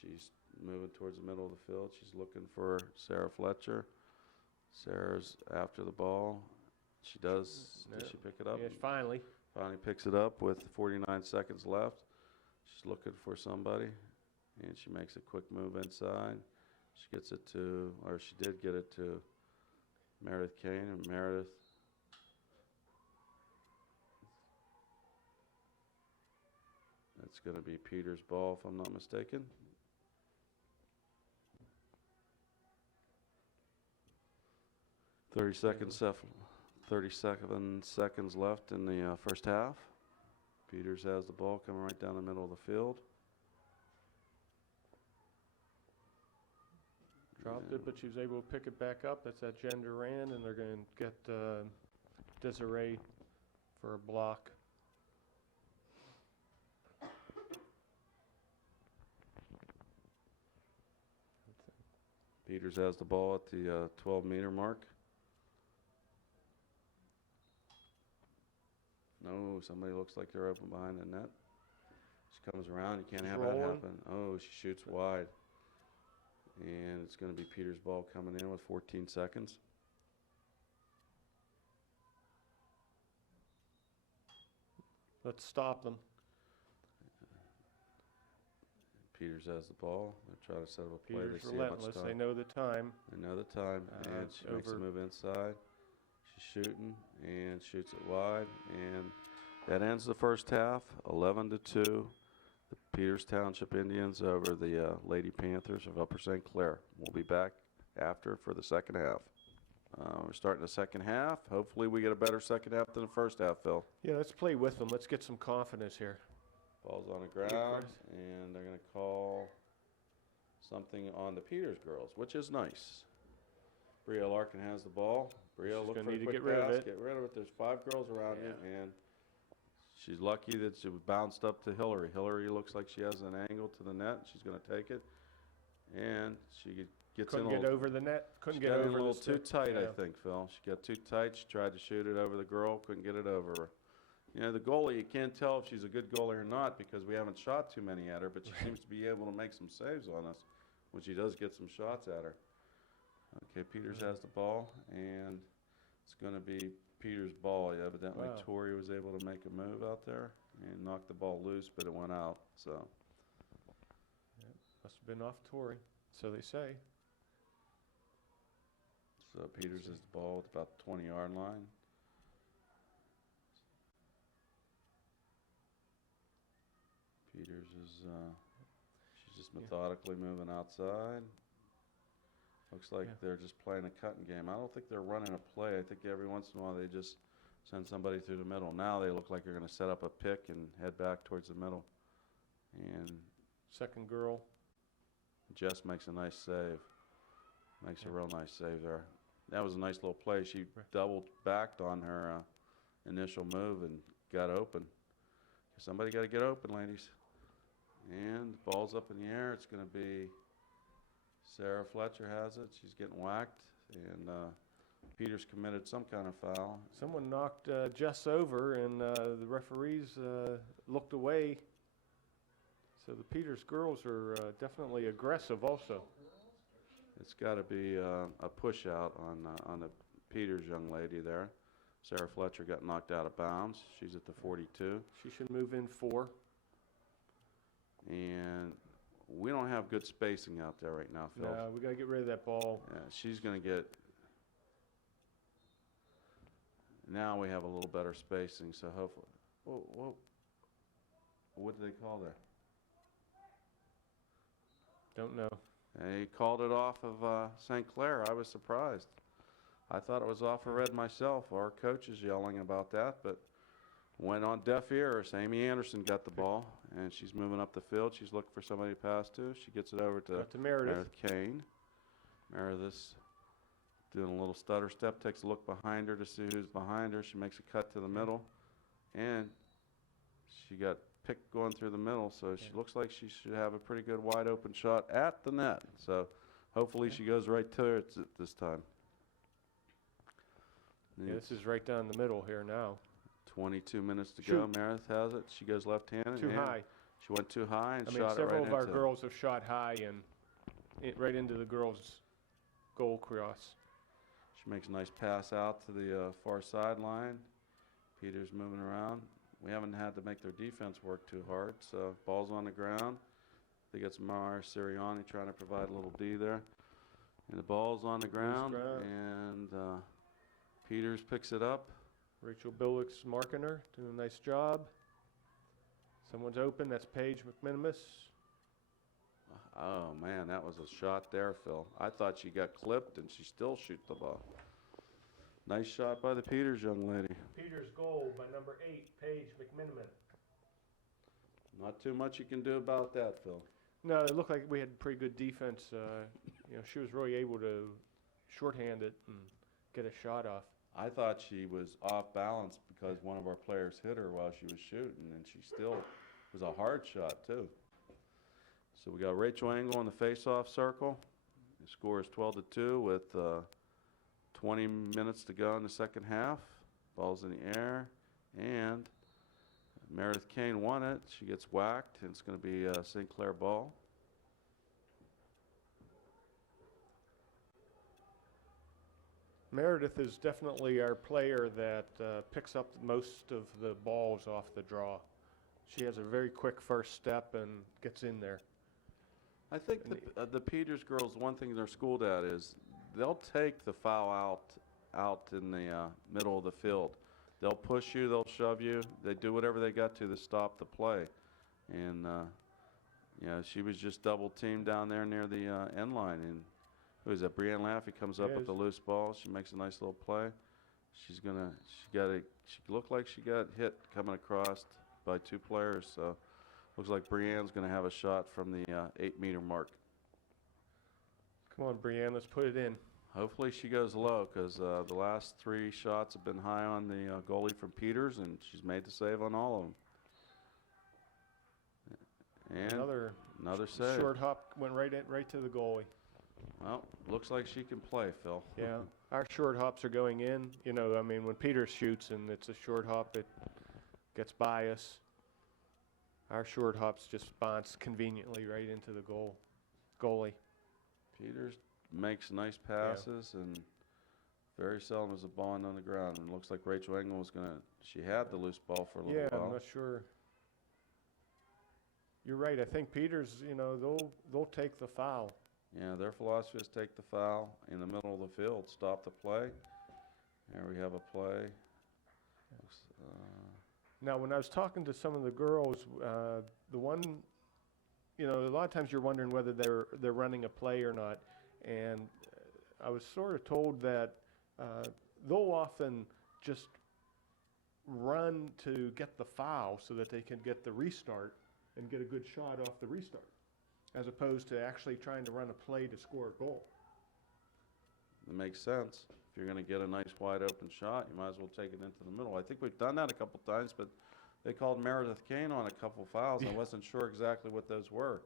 She's moving towards the middle of the field. She's looking for Sarah Fletcher. Sarah's after the ball. She does. Did No. she pick it up? Yes, finally. Finally picks it up with 49 seconds left. She's looking for somebody, and she makes a quick move inside. She gets it to, or she did get it to Meredith Kane, and Meredith that's going to be Peter's ball, if I'm not mistaken. Thirty seconds left. 37 seconds left in the first half. Peters has the ball coming right down the middle of the field. Dropped it, but she was able to pick it back up. That's that Jen Duran, and they're going to get Desiree for a block. Peters has the ball at the 12-meter mark. No, somebody looks like they're open behind the net. She comes around. You can't She's have rolling. that happen. Oh, she shoots wide. And it's going to be Peters' ball coming in with 14 seconds. Let's stop them. Peters has the ball. They're trying to set up a play. Peters They see how much relentless. time. They know the time. They know the time, and it's she makes a over. move inside. She's shooting and shoots it wide, and that ends the first half, 11-2. The Peters Township Indians over the Lady Panthers of Upper St. Clair. We'll be back after for the second half. We're starting the second half. Hopefully we get a better second half than the first half, Phil. Yeah, let's play with them. Let's get some confidence here. Ball's on the ground, and they're going to call something on the Peters girls, which is nice. Bria Larkin has the ball. Bria, She's look gonna for a need to quick get rid of pass. it. Get rid of it. There's 5 girls around you, Yeah. and she's lucky that she bounced up to Hillary. Hillary looks like she has an angle to the net. She's going to take it, and she gets Couldn't in get a little, over the net. Couldn't she get got in over a little the too stick. tight, I Yeah. think, Phil. She got too tight. She tried to shoot it over the girl. Couldn't get it over her. You know, the goalie, you can't tell if she's a good goalie or not because we haven't shot too many at her, but she seems to be able to make some saves on us when she does get some shots at her. Okay, Peters has the ball, and it's going to be Peters' ball. Evidently, Wow. Tori was able to make a move out there and knock the ball loose, but it went out. So Must have been off Tory. So they say. Peters has the ball at about the 20-yard line. Peters is, she's just methodically moving outside. Looks like Yeah. they're just playing a cutting game. I don't think they're running a play. I think every once in a while they just send somebody through the middle. Now they look like they're going to set up a pick and head back towards the middle. And Second girl. Jess makes a nice save. Makes a Yeah. real nice save there. That was a nice little play. She Right. doubled backed on her initial move and got open. Somebody got to get open, ladies. And the ball's up in the air. It's going to be Sarah Fletcher has it. She's getting whacked. And Peters committed some kind of foul. Someone knocked Jess over, and the referees looked away. So the Peters girls are definitely aggressive also. It's got to be a push out on the Peters young lady there. Sarah Fletcher got knocked out of bounds. She's at the 42. She should move in 4. And we don't have good spacing out there right now, Phil. No, we got to get rid of that ball. Yeah, she's going to get. Now we have a little better spacing, so hopefully. Whoa. What did they call there? Don't know. They called it off of St. Clair. I was surprised. I thought it was off of Red myself. Our coach is yelling about that, but went on deaf ears. Amy Anderson got the ball, and she's moving up the field. She's looking for somebody to pass to. She gets it over to Got to Meredith. Kane. Meredith's doing a little stutter step, takes a look behind her to see who's behind her. She makes a cut to the middle, and she got pick going through the middle, so she looks like she should have a pretty good wide open shot at the net. So hopefully she goes right to it this time. Yeah, this is right down the middle here now. 22 minutes to go. Shoot. Meredith has it. She goes left-handed. Too and high. She went too high and I mean, shot it right several of our into it. girls have shot high and right into the girls' goal cross. She makes a nice pass out to the far sideline. Peter's moving around. We haven't had to make their defense work too hard, so ball's on the ground. They got Mara Sirianni trying to provide a little D there. And the ball's on the ground, and Peters picks it up. Rachel Billick's marking her, doing a nice job. Someone's open, that's Paige McMinimus. Oh, man, that was a shot there, Phil. I thought she got clipped, and she still shoots the ball. Nice shot by the Peters young lady. Peters goal by number 8, Paige McMiniman. Not too much you can do about that, Phil. No, it looked like we had pretty good defense. She was really able to shorthand it and get a shot off. I thought she was off balance because one of our players hit her while she was shooting, and she still was a hard shot, too. So we got Rachel Engel in the face-off circle. The score is 12-2 with 20 minutes to go in the second half. Ball's in the air, and Meredith Kane won it. She gets whacked, and it's going to be a St. Clair ball. Meredith is definitely our player that picks up most of the balls off the draw. She has a very quick first step and gets in there. I think the Peters girls, one thing they're schooled at is they'll take the foul out in the middle of the field. They'll push you, they'll shove you, they do whatever they got to stop the play. And, she was just double teamed down there near the end line. And who is that? Brianne Laffey comes up with the loose ball. She makes a nice little play. She looked like she got hit coming across by 2 players. So looks like Brianne's going to have a shot from the 8-meter mark. Come on, Brianne, let's put it in. Hopefully she goes low because the last 3 shots have been high on the goalie from Peters, and she's made the save on all of them. And another save. Short hop went right to the goalie. Well, looks like she can play, Phil. Yeah, our short hops are going in. When Peters shoots and it's a short hop, it gets by us. Our short hops just bounce conveniently right into the goalie. Peters makes nice passes, and very seldom is the ball on the ground. And it looks like Rachel Engel was she had the loose ball for a little while. Yeah, I'm not sure. You're right. I think Peters, they'll take the foul. Yeah, their philosophy is take the foul in the middle of the field, stop the play. There we have a play. Now, when I was talking to some of the girls, the one, a lot of times you're wondering whether they're running a play or not, and I was sort of told that they'll often just run to get the foul so that they can get the restart and get a good shot off the restart, as opposed to actually trying to run a play to score a goal. It makes sense. If you're going to get a nice wide open shot, you might as well take it into the middle. I think we've done that a couple times, but they called Meredith Kane on a couple fouls. I wasn't sure exactly what those were,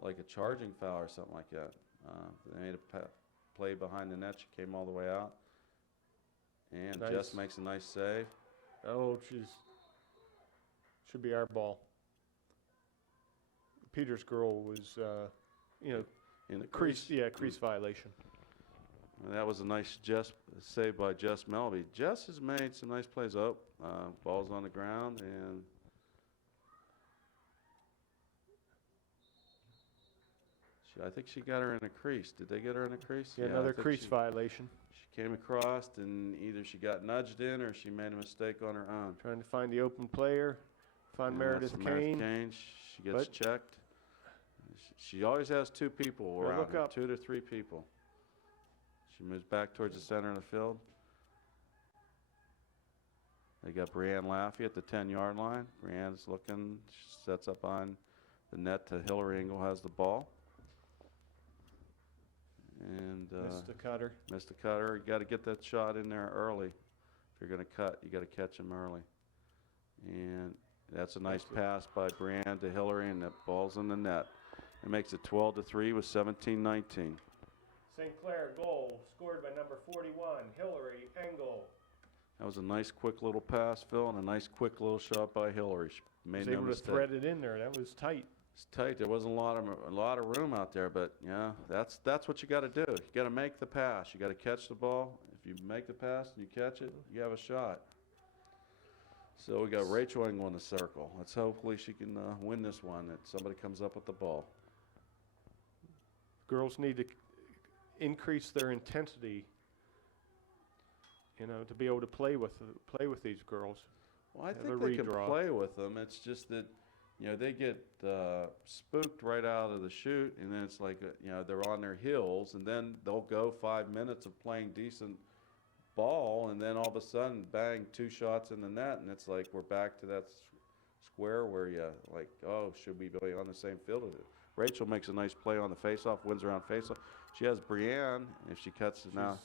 like a charging foul or something like that. They made a play behind the net. She came all the way out, and Nice. Jess makes a nice save. Oh, should be our ball. Peters' girl was, In the crease violation. And that was a nice save by Jess Melby. Jess has made some nice plays. Ball's on the ground, and I think she got her in a crease. Did they get her in a crease? Yeah, I another think crease violation. She came across, and either she got nudged in or she made a mistake on her own. Trying to find the open player, find And Meredith that's Kane. She gets checked. She always has 2 people Well, around look her, up. 2 to 3 people. She moves back towards the center of the field. They got Brianne Laffey at the 10-yard line. Brianne's looking, she sets up on the net to Hillary Engel, has the ball. And Missed the cutter. missed the cutter. You got to get that shot in there early. If you're going to cut, you got to catch him early. And That's a nice Thank you. pass by Brianne to Hillary, and that ball's in the net. It makes it 12-3 with 17-19. St. Clair goal scored by number 41, Hillary Engel. That was a nice, quick little pass, Phil, and a nice, quick little shot by Hillary. She Was made no able to mistake. thread it in there. That was tight. It's tight. There wasn't a lot of room out there, but yeah, that's what you got to do. You got to make the pass. You got to catch the ball. If you make the pass and you catch it, you have a shot. So we got Rachel Engel in the circle. Let's hopefully she can win this one. That somebody comes up with the ball. Girls need to increase their intensity, you know, to be able to play with these girls. Well, I Have a think they can redraw. play with them. It's just that, you know, they get spooked right out of the chute, and then it's like, you know, they're on their heels, and then they'll go 5 minutes of playing decent ball, and then all of a sudden, bang, 2 shots in the net, and it's like we're back to that square where you like, oh, should we be on the same field? Rachel makes a nice play on the faceoff, wins around faceoff. She has Brianne. If she cuts it now,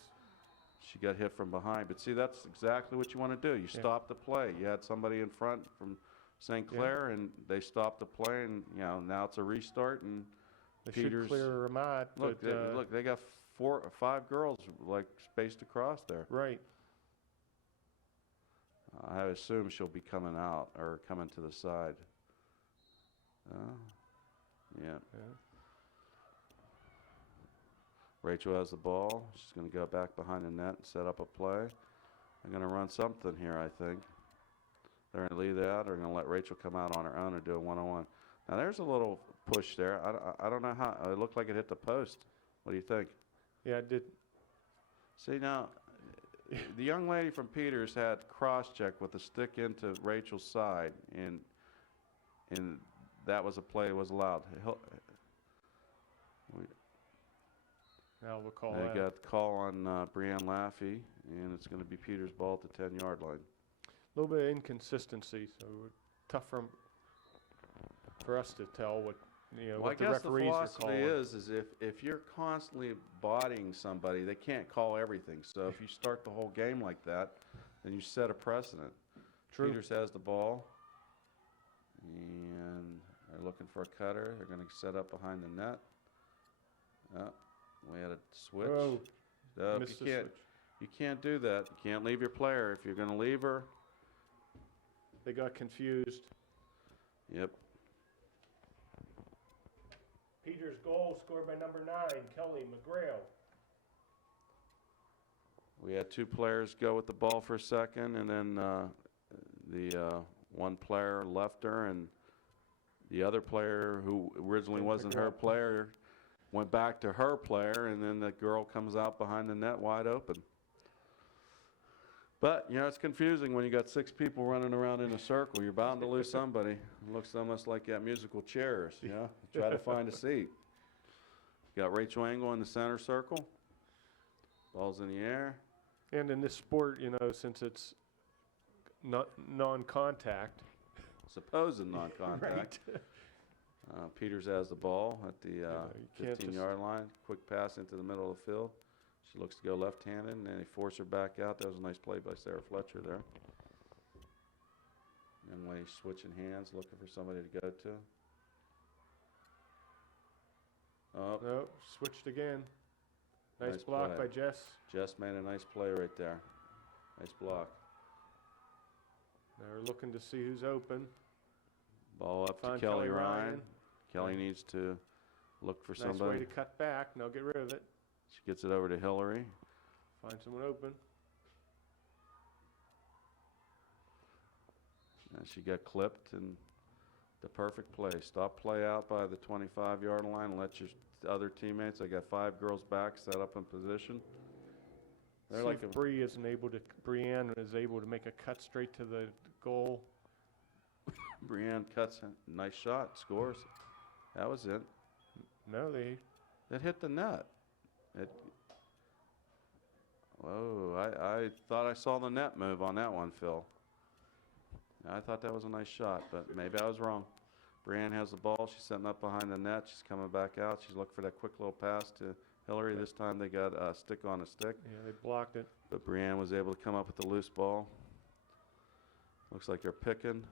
she got hit from behind. But see, that's exactly what you want to do. You stop the play. You had somebody in front from St. Clair, and they stopped the play, and you know now it's a restart. And They Peters, should clear Ramad. look, they got 4 or 5 girls like spaced across there. Right. I assume she'll be coming out or coming to the side. Yeah. Yeah. Rachel has the ball. She's going to go back behind the net and set up a play. They're going to run something here, I think. They're going to leave that, or they're going to let Rachel come out on her own and do a one-on-one. Now, there's a little push there. I don't know how. It looked like it hit the post. What do you think? Yeah, it did. See, now, the young lady from Peters had cross-check with the stick into Rachel's side, and that was a play that was allowed. Now we'll call They that. got the call on Brianne Laffey, and it's going to be Peters' ball at the 10-yard line. A little bit of inconsistency, so tough for us to tell what, you know, Well, I what the guess the referees are philosophy calling. is if you're constantly bodying somebody, they can't call everything. So if you start the whole game like that, then you set a precedent. True. Peters has the ball, and they're looking for a cutter. They're going to set up behind the net. We had a switch. Oh, You missed the can't. switch. You can't do that. You can't leave your player. If you're going to leave her, They got confused. yep. Peters' goal scored by number 9, Kelly McGrail. We had 2 players go with the ball for a second, and then the one player left her, and the other player, who originally Didn't wasn't pick her her up. player, went back to her player, and then the girl comes out behind the net wide open. But, you know, it's confusing when you got 6 people running around in a circle. You're bound to lose somebody. It looks almost like that musical chairs, you know? Try to find a seat. Got Rachel Engel in the center circle. Ball's in the air. And in this sport, you know, since it's non-contact. Supposed non-contact. Right. Peters has the ball at the you can't just- 15-yard line. Quick pass into the middle of the field. She looks to go left-handed, and then they force her back out. That was a nice play by Sarah Fletcher there. Young lady switching hands, looking for somebody to go to. Oh, No, switched again. Nice Nice block play. by Jess. Jess made a nice play right there. Nice block. They're looking to see who's open. Ball up to Find Kelly Kelly Ryan. Ryan. Kelly needs to look for Nice way somebody. to cut back. Now get rid of it. She gets it over to Hillary. Find someone open. And she got clipped, and the perfect play. Stop play out by the 25-yard line and let your other teammates, I got 5 girls back, set up in position. They're See like if Brianne is able to make a cut straight to the goal. Brianne cuts, nice shot, scores. That was it. No, It hit the net. Whoa, I thought I saw the net move on that one, Phil. I thought that was a nice shot, but maybe I was wrong. Brianne has the ball. She's setting up behind the net. She's coming back out. She's looking for that quick little pass to Hillary. This time they got a stick on a stick, yeah, they blocked it. but Brianne was able to come up with the loose ball. Looks like they're picking.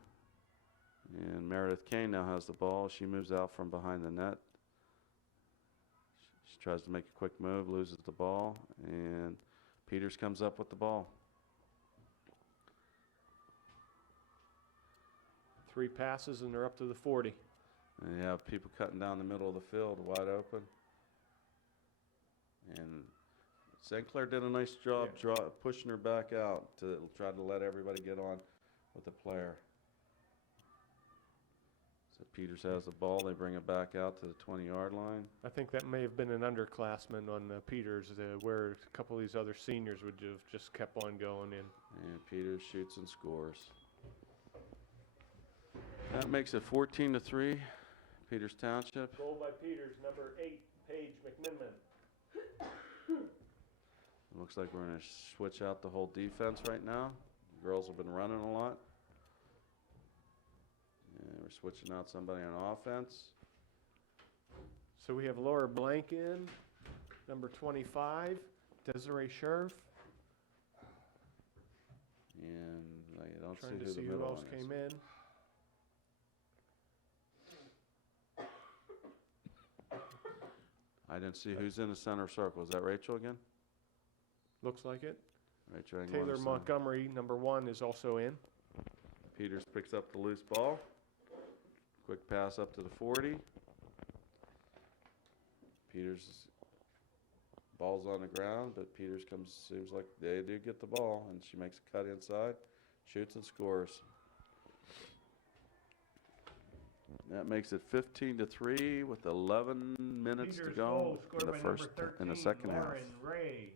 And Meredith Kane now has the ball. She moves out from behind the net. She tries to make a quick move, loses the ball, and Peters comes up with the ball. 3 passes and they're up to the 40. And you have people cutting down the middle of the field, wide open. And St. Clair did a nice job pushing her back out to try to let everybody get on with the player. So Peters has the ball. They bring it back out to the 20-yard line. I think that may have been an underclassman on Peters, where a couple of these other seniors would have just kept on going in. And Peters shoots and scores. That makes it 14-3, Peters Township. Goal by Peters, number 8, Paige McMiniman. Looks like we're going to switch out the whole defense right now. The girls have been running a lot. And we're switching out somebody on offense. So we have Laura Blank in, number 25, Desiree Scherf. And I don't Trying see to who see the who middle else one is. came in. I didn't see who's in the center circle. Is that Rachel again? Looks like it. Rachel England Taylor is center. Montgomery, number 1, is also in. Peters picks up the loose ball. Quick pass up to the 40. Peters, ball's on the ground, but Peters seems like they do get the ball, and she makes a cut inside, shoots and scores. That makes it 15-3 with 11 minutes to go in the second half. Ray.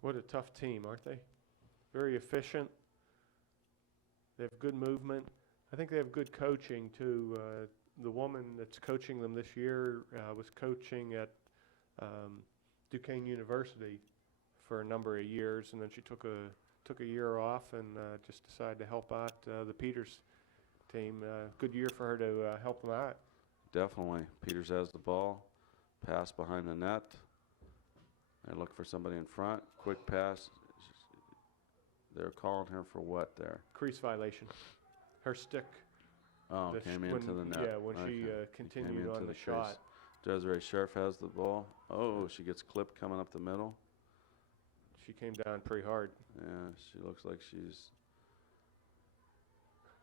What a tough team, aren't they? Very efficient. They have good movement. I think they have good coaching too. The woman that's coaching them this year was coaching at Duquesne University for a number of years, and then she took a year off and just decided to help out the Peters team. Good year for her to help them out. Definitely. Peters has the ball. Pass behind the net. They look for somebody in front. Quick pass. They're calling her for what there? Crease violation. Her stick. Oh, came into the net. Yeah, when she Okay. continued Came on into the crease. shot. Desiree Scherf has the ball. Oh, she gets clipped coming up the middle. She came down pretty hard. Yeah, she looks like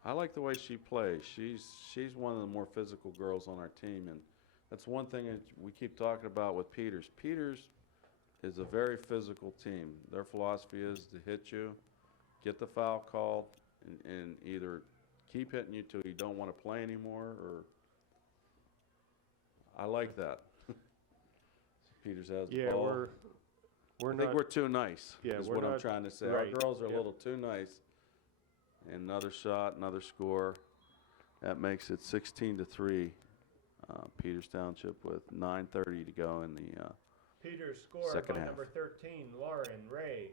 I like the way she plays. She's one of the more physical girls on our team, and that's one thing that we keep talking about with Peters. Peters is a very physical team. Their philosophy is to hit you, get the foul called, and either keep hitting you till you don't want to play anymore, or I like that. Peters has the ball. Yeah, we're I not. think we're too nice, Yeah, is we're what I'm not- trying to say. right, Our girls are a yeah. little too nice. And another shot, another score. That makes it 16-3. Peters Township with 9:30 to go in the Peters scored second by half. number 13, Lauren Ray.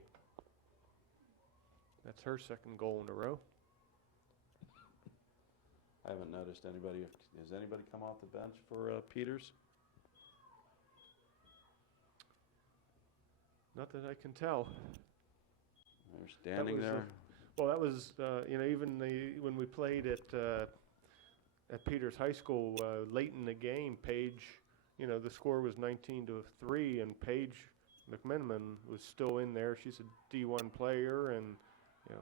That's her second goal in a row. I haven't noticed anybody. Has anybody come off the bench for Peters? Not that I can tell. They're standing was, there. Well, that was even when we played at Peters High School late in the game. Paige, the score was 19-3, and Paige McMiniman was still in there. She's a D1 player, and Yeah.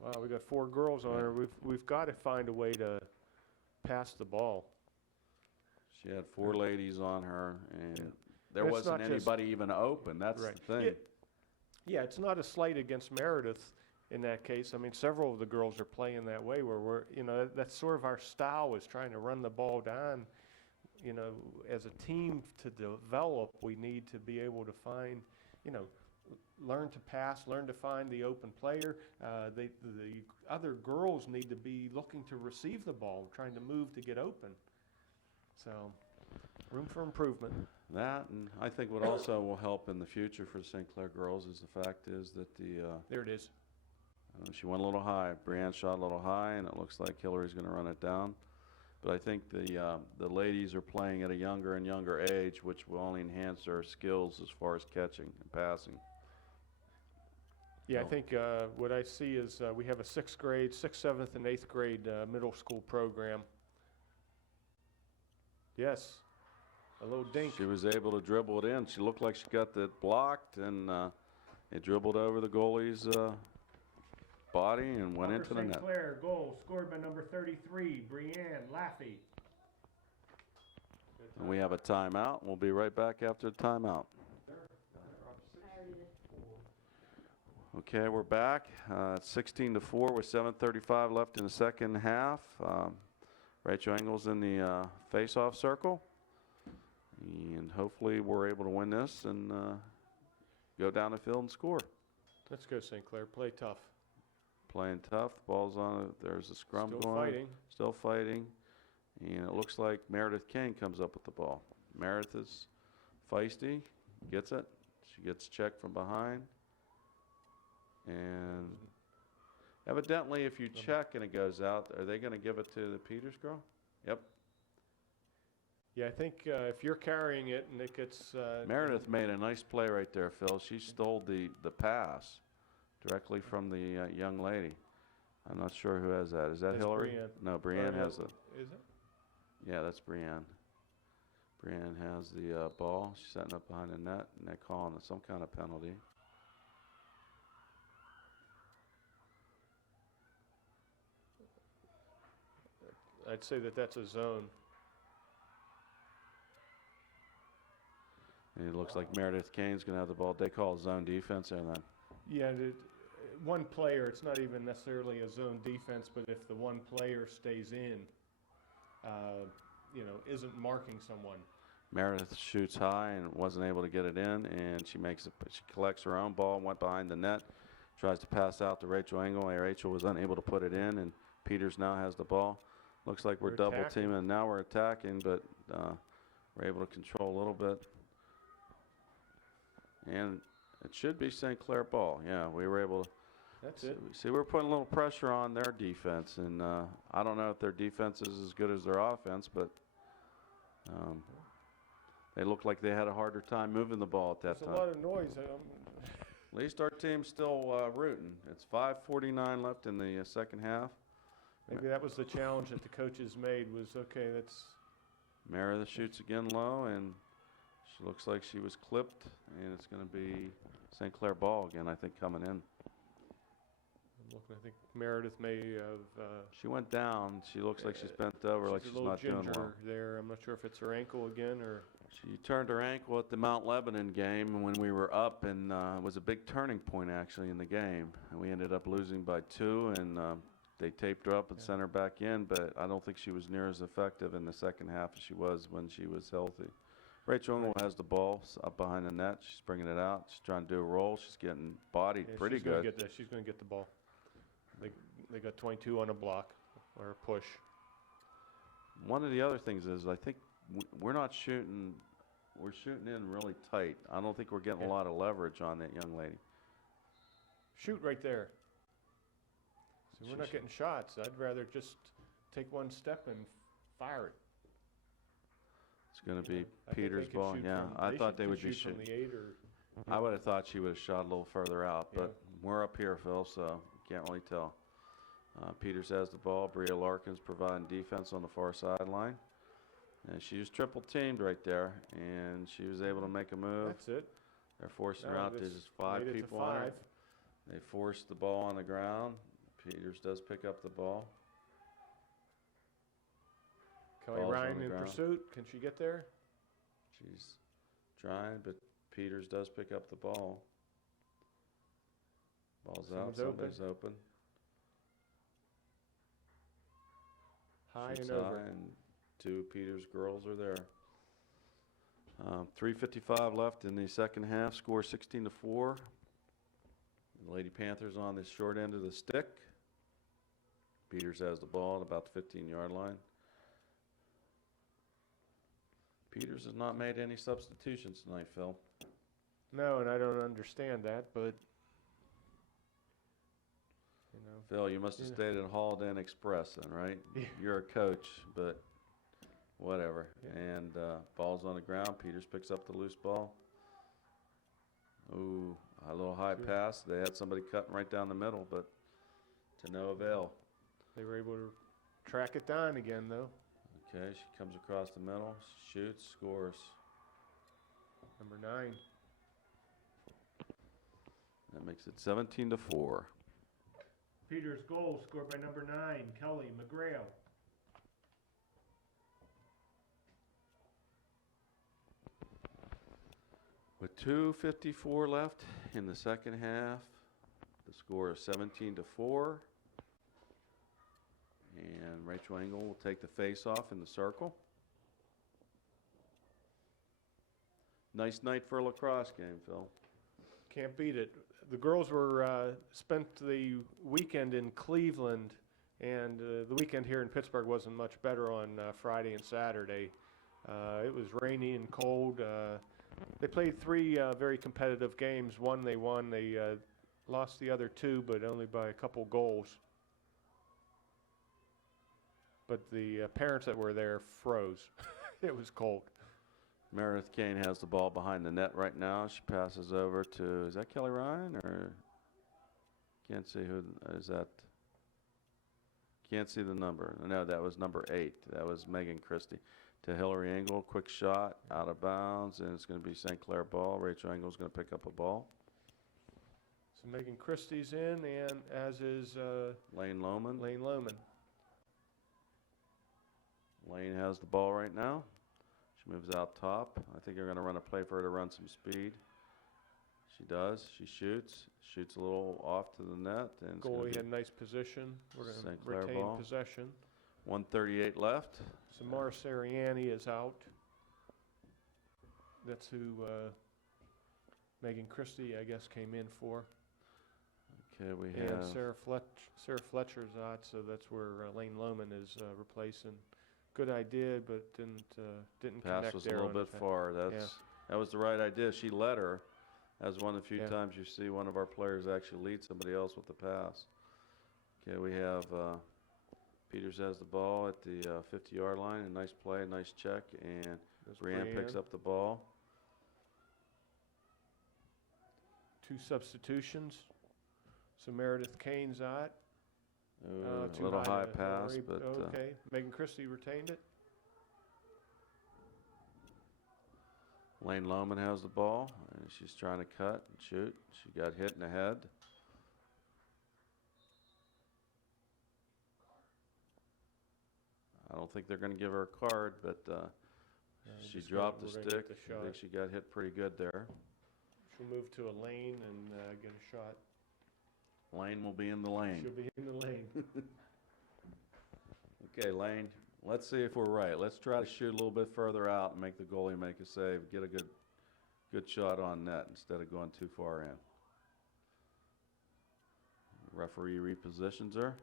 wow, we got 4 girls on Yeah. her. We've got to find a way to pass the ball. She had 4 ladies on her, and Yeah. there And it's wasn't not just- anybody even open. That's Right. the thing. Yeah, it's not a slight against Meredith in that case. I mean, several of the girls are playing that way where that's sort of our style, is trying to run the ball down. As a team to develop, we need to be able to find, learn to pass, learn to find the open player. The other girls need to be looking to receive the ball, trying to move to get open. So, room for improvement. That, and I think what also will help in the future for the St. Clair girls is the fact is that There it is. she went a little high. Brianne shot a little high, and it looks like Hillary's going to run it down. But I think the ladies are playing at a younger and younger age, which will only enhance their skills as far as catching and passing. Yeah, I So- think what I see is we have a 6th grade, 6th, 7th, and 8th grade middle school program. Yes, a little dink. She was able to dribble it in. She looked like she got that blocked, and it dribbled over the goalie's body and went Upper into the St. net. Clair, goal scored by number 33, Brianne Laffey. And we have a timeout. We'll be right back after the timeout. I already did. Okay, we're back. It's 16-4 with 7:35 left in the second half. Rachel Engels in the face-off circle. And hopefully we're able to win this and go down the field and score. Let's go, St. Clair. Play tough. Playing tough. The ball's on it. There's a scrum Still going. fighting. Still fighting. And it looks like Meredith Kane comes up with the ball. Meredith is feisty. Gets it. She gets checked from behind. And evidently, if you check and it goes out, are they going to give it to the Peters girl? Yep. Yeah, I think if you're carrying it and it gets... Meredith made a nice play right there, Phil. She stole the pass directly from the young lady. I'm not sure who has that. Is that That's Hillary? Brianne. No, Brianne no, has it. Is it? Yeah, that's Brianne. Brianne has the ball. She's setting up behind the net, and they're calling it some kind of penalty. I'd say that that's a zone. And it looks like Meredith Kane's going to have the ball. They call it zone defense there then. Yeah, one player, it's not even necessarily a zone defense, but if the one player stays in, isn't marking someone. Meredith shoots high and wasn't able to get it in, and she collects her own ball, went behind the net, tries to pass out to Rachel Engel, and Rachel was unable to put it in, and Peters now has the ball. Looks like we're We're double attacking. teaming. Now we're attacking, but we're able to control a little bit. And it should be St. Clair ball. Yeah, we were able to. That's it. See, we're putting a little pressure on their defense, and I don't know if their defense is as good as their offense, but they looked like they had a harder time moving the ball at that There's time. a lot of noise. At least our team's still rooting. It's 5:49 left in the second half. Maybe that was the challenge that the coaches made was, okay, that's... Meredith shoots again low, and she looks like she was clipped, and it's going to be St. Clair ball again, I think, coming in. I'm looking, I think Meredith may have... She went down. She looks like she's bent over, like she's a little not doing ginger well. there. I'm not sure if it's her ankle again or... She turned her ankle at the Mount Lebanon game when we were up, and it was a big turning point, actually, in the game. And we ended up losing by 2, and they taped her up and sent her back in, but I don't think she was near as effective in the second half as she was when she was healthy. Rachel Engel has the ball up behind the net. She's bringing it out. She's trying to do a roll. She's getting bodied Yeah, pretty she's gonna good. get that. She's going to get the ball. They got 22 on a block or a push. One of the other things is I think we're not shooting. We're shooting in really tight. I don't think we're getting a lot of leverage on that young lady. Shoot right there. So we're not getting shots. I'd rather just take one step and fire it. It's going to be I think they Peters' could ball. shoot Yeah, from- I thought should- they could would be shoot from shooting. the 8 or... I would have thought she would have shot a little further out, Yeah. but we're up here, Phil, so can't really tell. Peters has the ball. Bria Larkins providing defense on the far sideline. And she was triple teamed right there, and she was able to make a move. That's it. They're forcing her Now out. this There's just 5 made it to people on her. 5. They forced the ball on the ground. Peters does pick up the ball. Kelly Ball's on Ryan the in ground. pursuit. Can she get there? She's trying, but Peters does pick up the ball. Ball's out. Someone's open. Somebody's open. High Shoots and over. high, and 2 Peters girls are there. 3:55 left in the second half. Score 16-4. The Lady Panthers on the short end of the stick. Peters has the ball at about the 15-yard line. Peters has not made any substitutions tonight, Phil. No, and I don't understand that, but... Phil, you must have Yeah. stayed at Holiday Inn Express then, right? Yeah. You're a coach, but whatever. Yeah. And ball's on the ground. Peters picks up the loose ball. Ooh, a little high Sure. pass. They had somebody cutting right down the middle, but to no avail. They were able to track it down again, though. Okay, she comes across the middle, shoots, scores. Number 9. That makes it 17-4. Peters' goal scored by number 9, Kelly McGrail. With 2:54 left in the second half, the score is 17-4. And Rachel Engel will take the face-off in the circle. Nice night for a lacrosse game, Phil. Can't beat it. The girls were spent the weekend in Cleveland, and the weekend here in Pittsburgh wasn't much better on Friday and Saturday. It was rainy and cold. They played 3 very competitive games. One they won. They lost the other 2, but only by a couple goals. But the parents that were there froze. It was cold. Meredith Kane has the ball behind the net right now. She passes over to, is that Kelly Ryan or can't see who is that? Can't see the number. No, that was number 8. That was Megan Christie. To Hillary Engel, quick shot out of bounds, and it's going to be St. Clair ball. Rachel Engel's going to pick up a ball. So Megan Christie's in, and as is Lane Lohman. Lane Lohman. Lane has the ball right now. She moves out top. I think they're going to run a play for her to run some speed. She does. She shoots a little off to the net. And Goalie had nice position. We're going St. to Clair retain ball. possession. 1:38 left. Samara Sariani is out. That's who Megan Christie, I guess, came in for. Okay, we And have Sarah Fletcher's out, so that's where Lane Lohman is replacing. Good idea, but didn't pass connect was a there. little on the bit far. That was the right idea. She led her. That's one of the few Yeah. times you see one of our players actually lead somebody else with the pass. Okay, we have Peters has the ball at the 50-yard line. A nice play, a nice check, and There's Brienne picks Brienne. up the ball. 2 substitutions. So Meredith Kane's out. Ooh, a Too little high to pass, Hillary, but okay. Megan Christie retained it. Lane Lohman has the ball, and she's trying to cut and shoot. She got hit in the head. I don't think they're going to give her a card, but she Just dropped the we're gonna stick. get the I think shot. she got hit pretty good there. She'll move to a lane and get a shot. Lane will be in the lane. She'll be in the lane. Okay, Lane, let's see if we're right. Let's try to shoot a little bit further out and make the goalie make a save. Get a good shot on net instead of going too far in. Referee repositions her.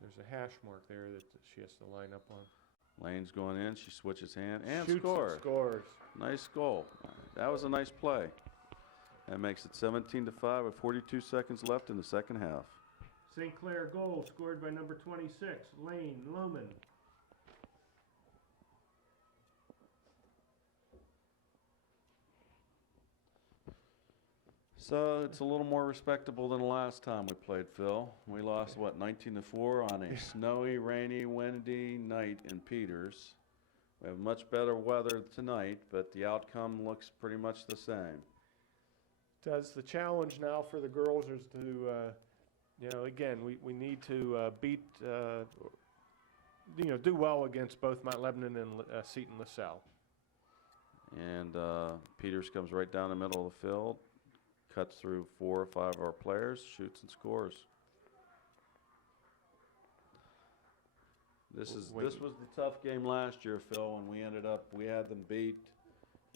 There's a hash mark there that she has to line up on. Lane's going in. She switches hand and Shoots scores. Scores. Nice goal. That was a nice play. That makes it 17-5 with 42 seconds left in the second half. St. Clair goal scored by number 26, Lane Lohman. So it's a little more respectable than the last time we played, Phil. We lost, what, 19-4 on a snowy, rainy, windy night in Peters. We have much better weather tonight, but the outcome looks pretty much the same. Does the challenge now for the girls is to, again, we need to beat, do well against both Mount Lebanon and Seton LaSalle. And Peters comes right down the middle of the field, cuts through 4 or 5 of our players, shoots and scores. This was the tough game last year, Phil, and we had them beat,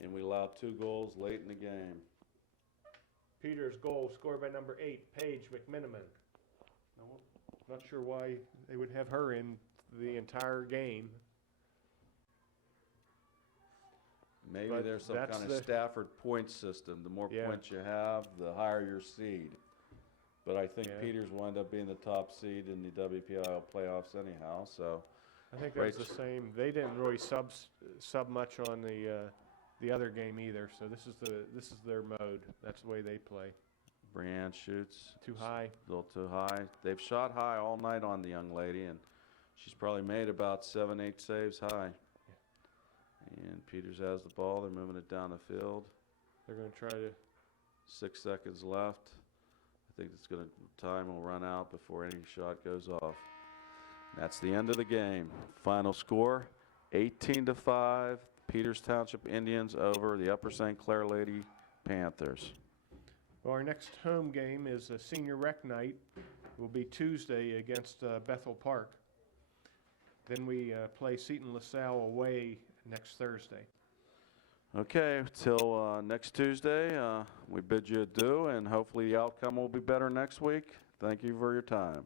and we allowed 2 goals late in the game. Peters goal scored by number 8, Paige McMiniman. Not sure why they would have her in the entire game. Maybe But there's some that's kind of Stafford point system. The more Yeah. points you have, the higher your seed. But I think Yeah. Peters will end up being the top seed in the WPIL playoffs anyhow. So I think that was the same. They didn't really sub much on the other game either. So this is their mode. That's the way they play. Brianne shoots. Too high. A little too high. They've shot high all night on the young lady, and she's probably made about 7, 8 saves high. And Peters has the ball. They're moving it down the field. They're going to try to. 6 seconds left. I think time will run out before any shot goes off. That's the end of the game. Final score, 18-5. Peters Township Indians over the Upper St. Clair Lady Panthers. Well, our next home game is a senior rec night. Will be Tuesday against Bethel Park. Then we play Seton LaSalle away next Thursday. Okay, till next Tuesday, we bid you adieu, and hopefully the outcome will be better next week. Thank you for your time.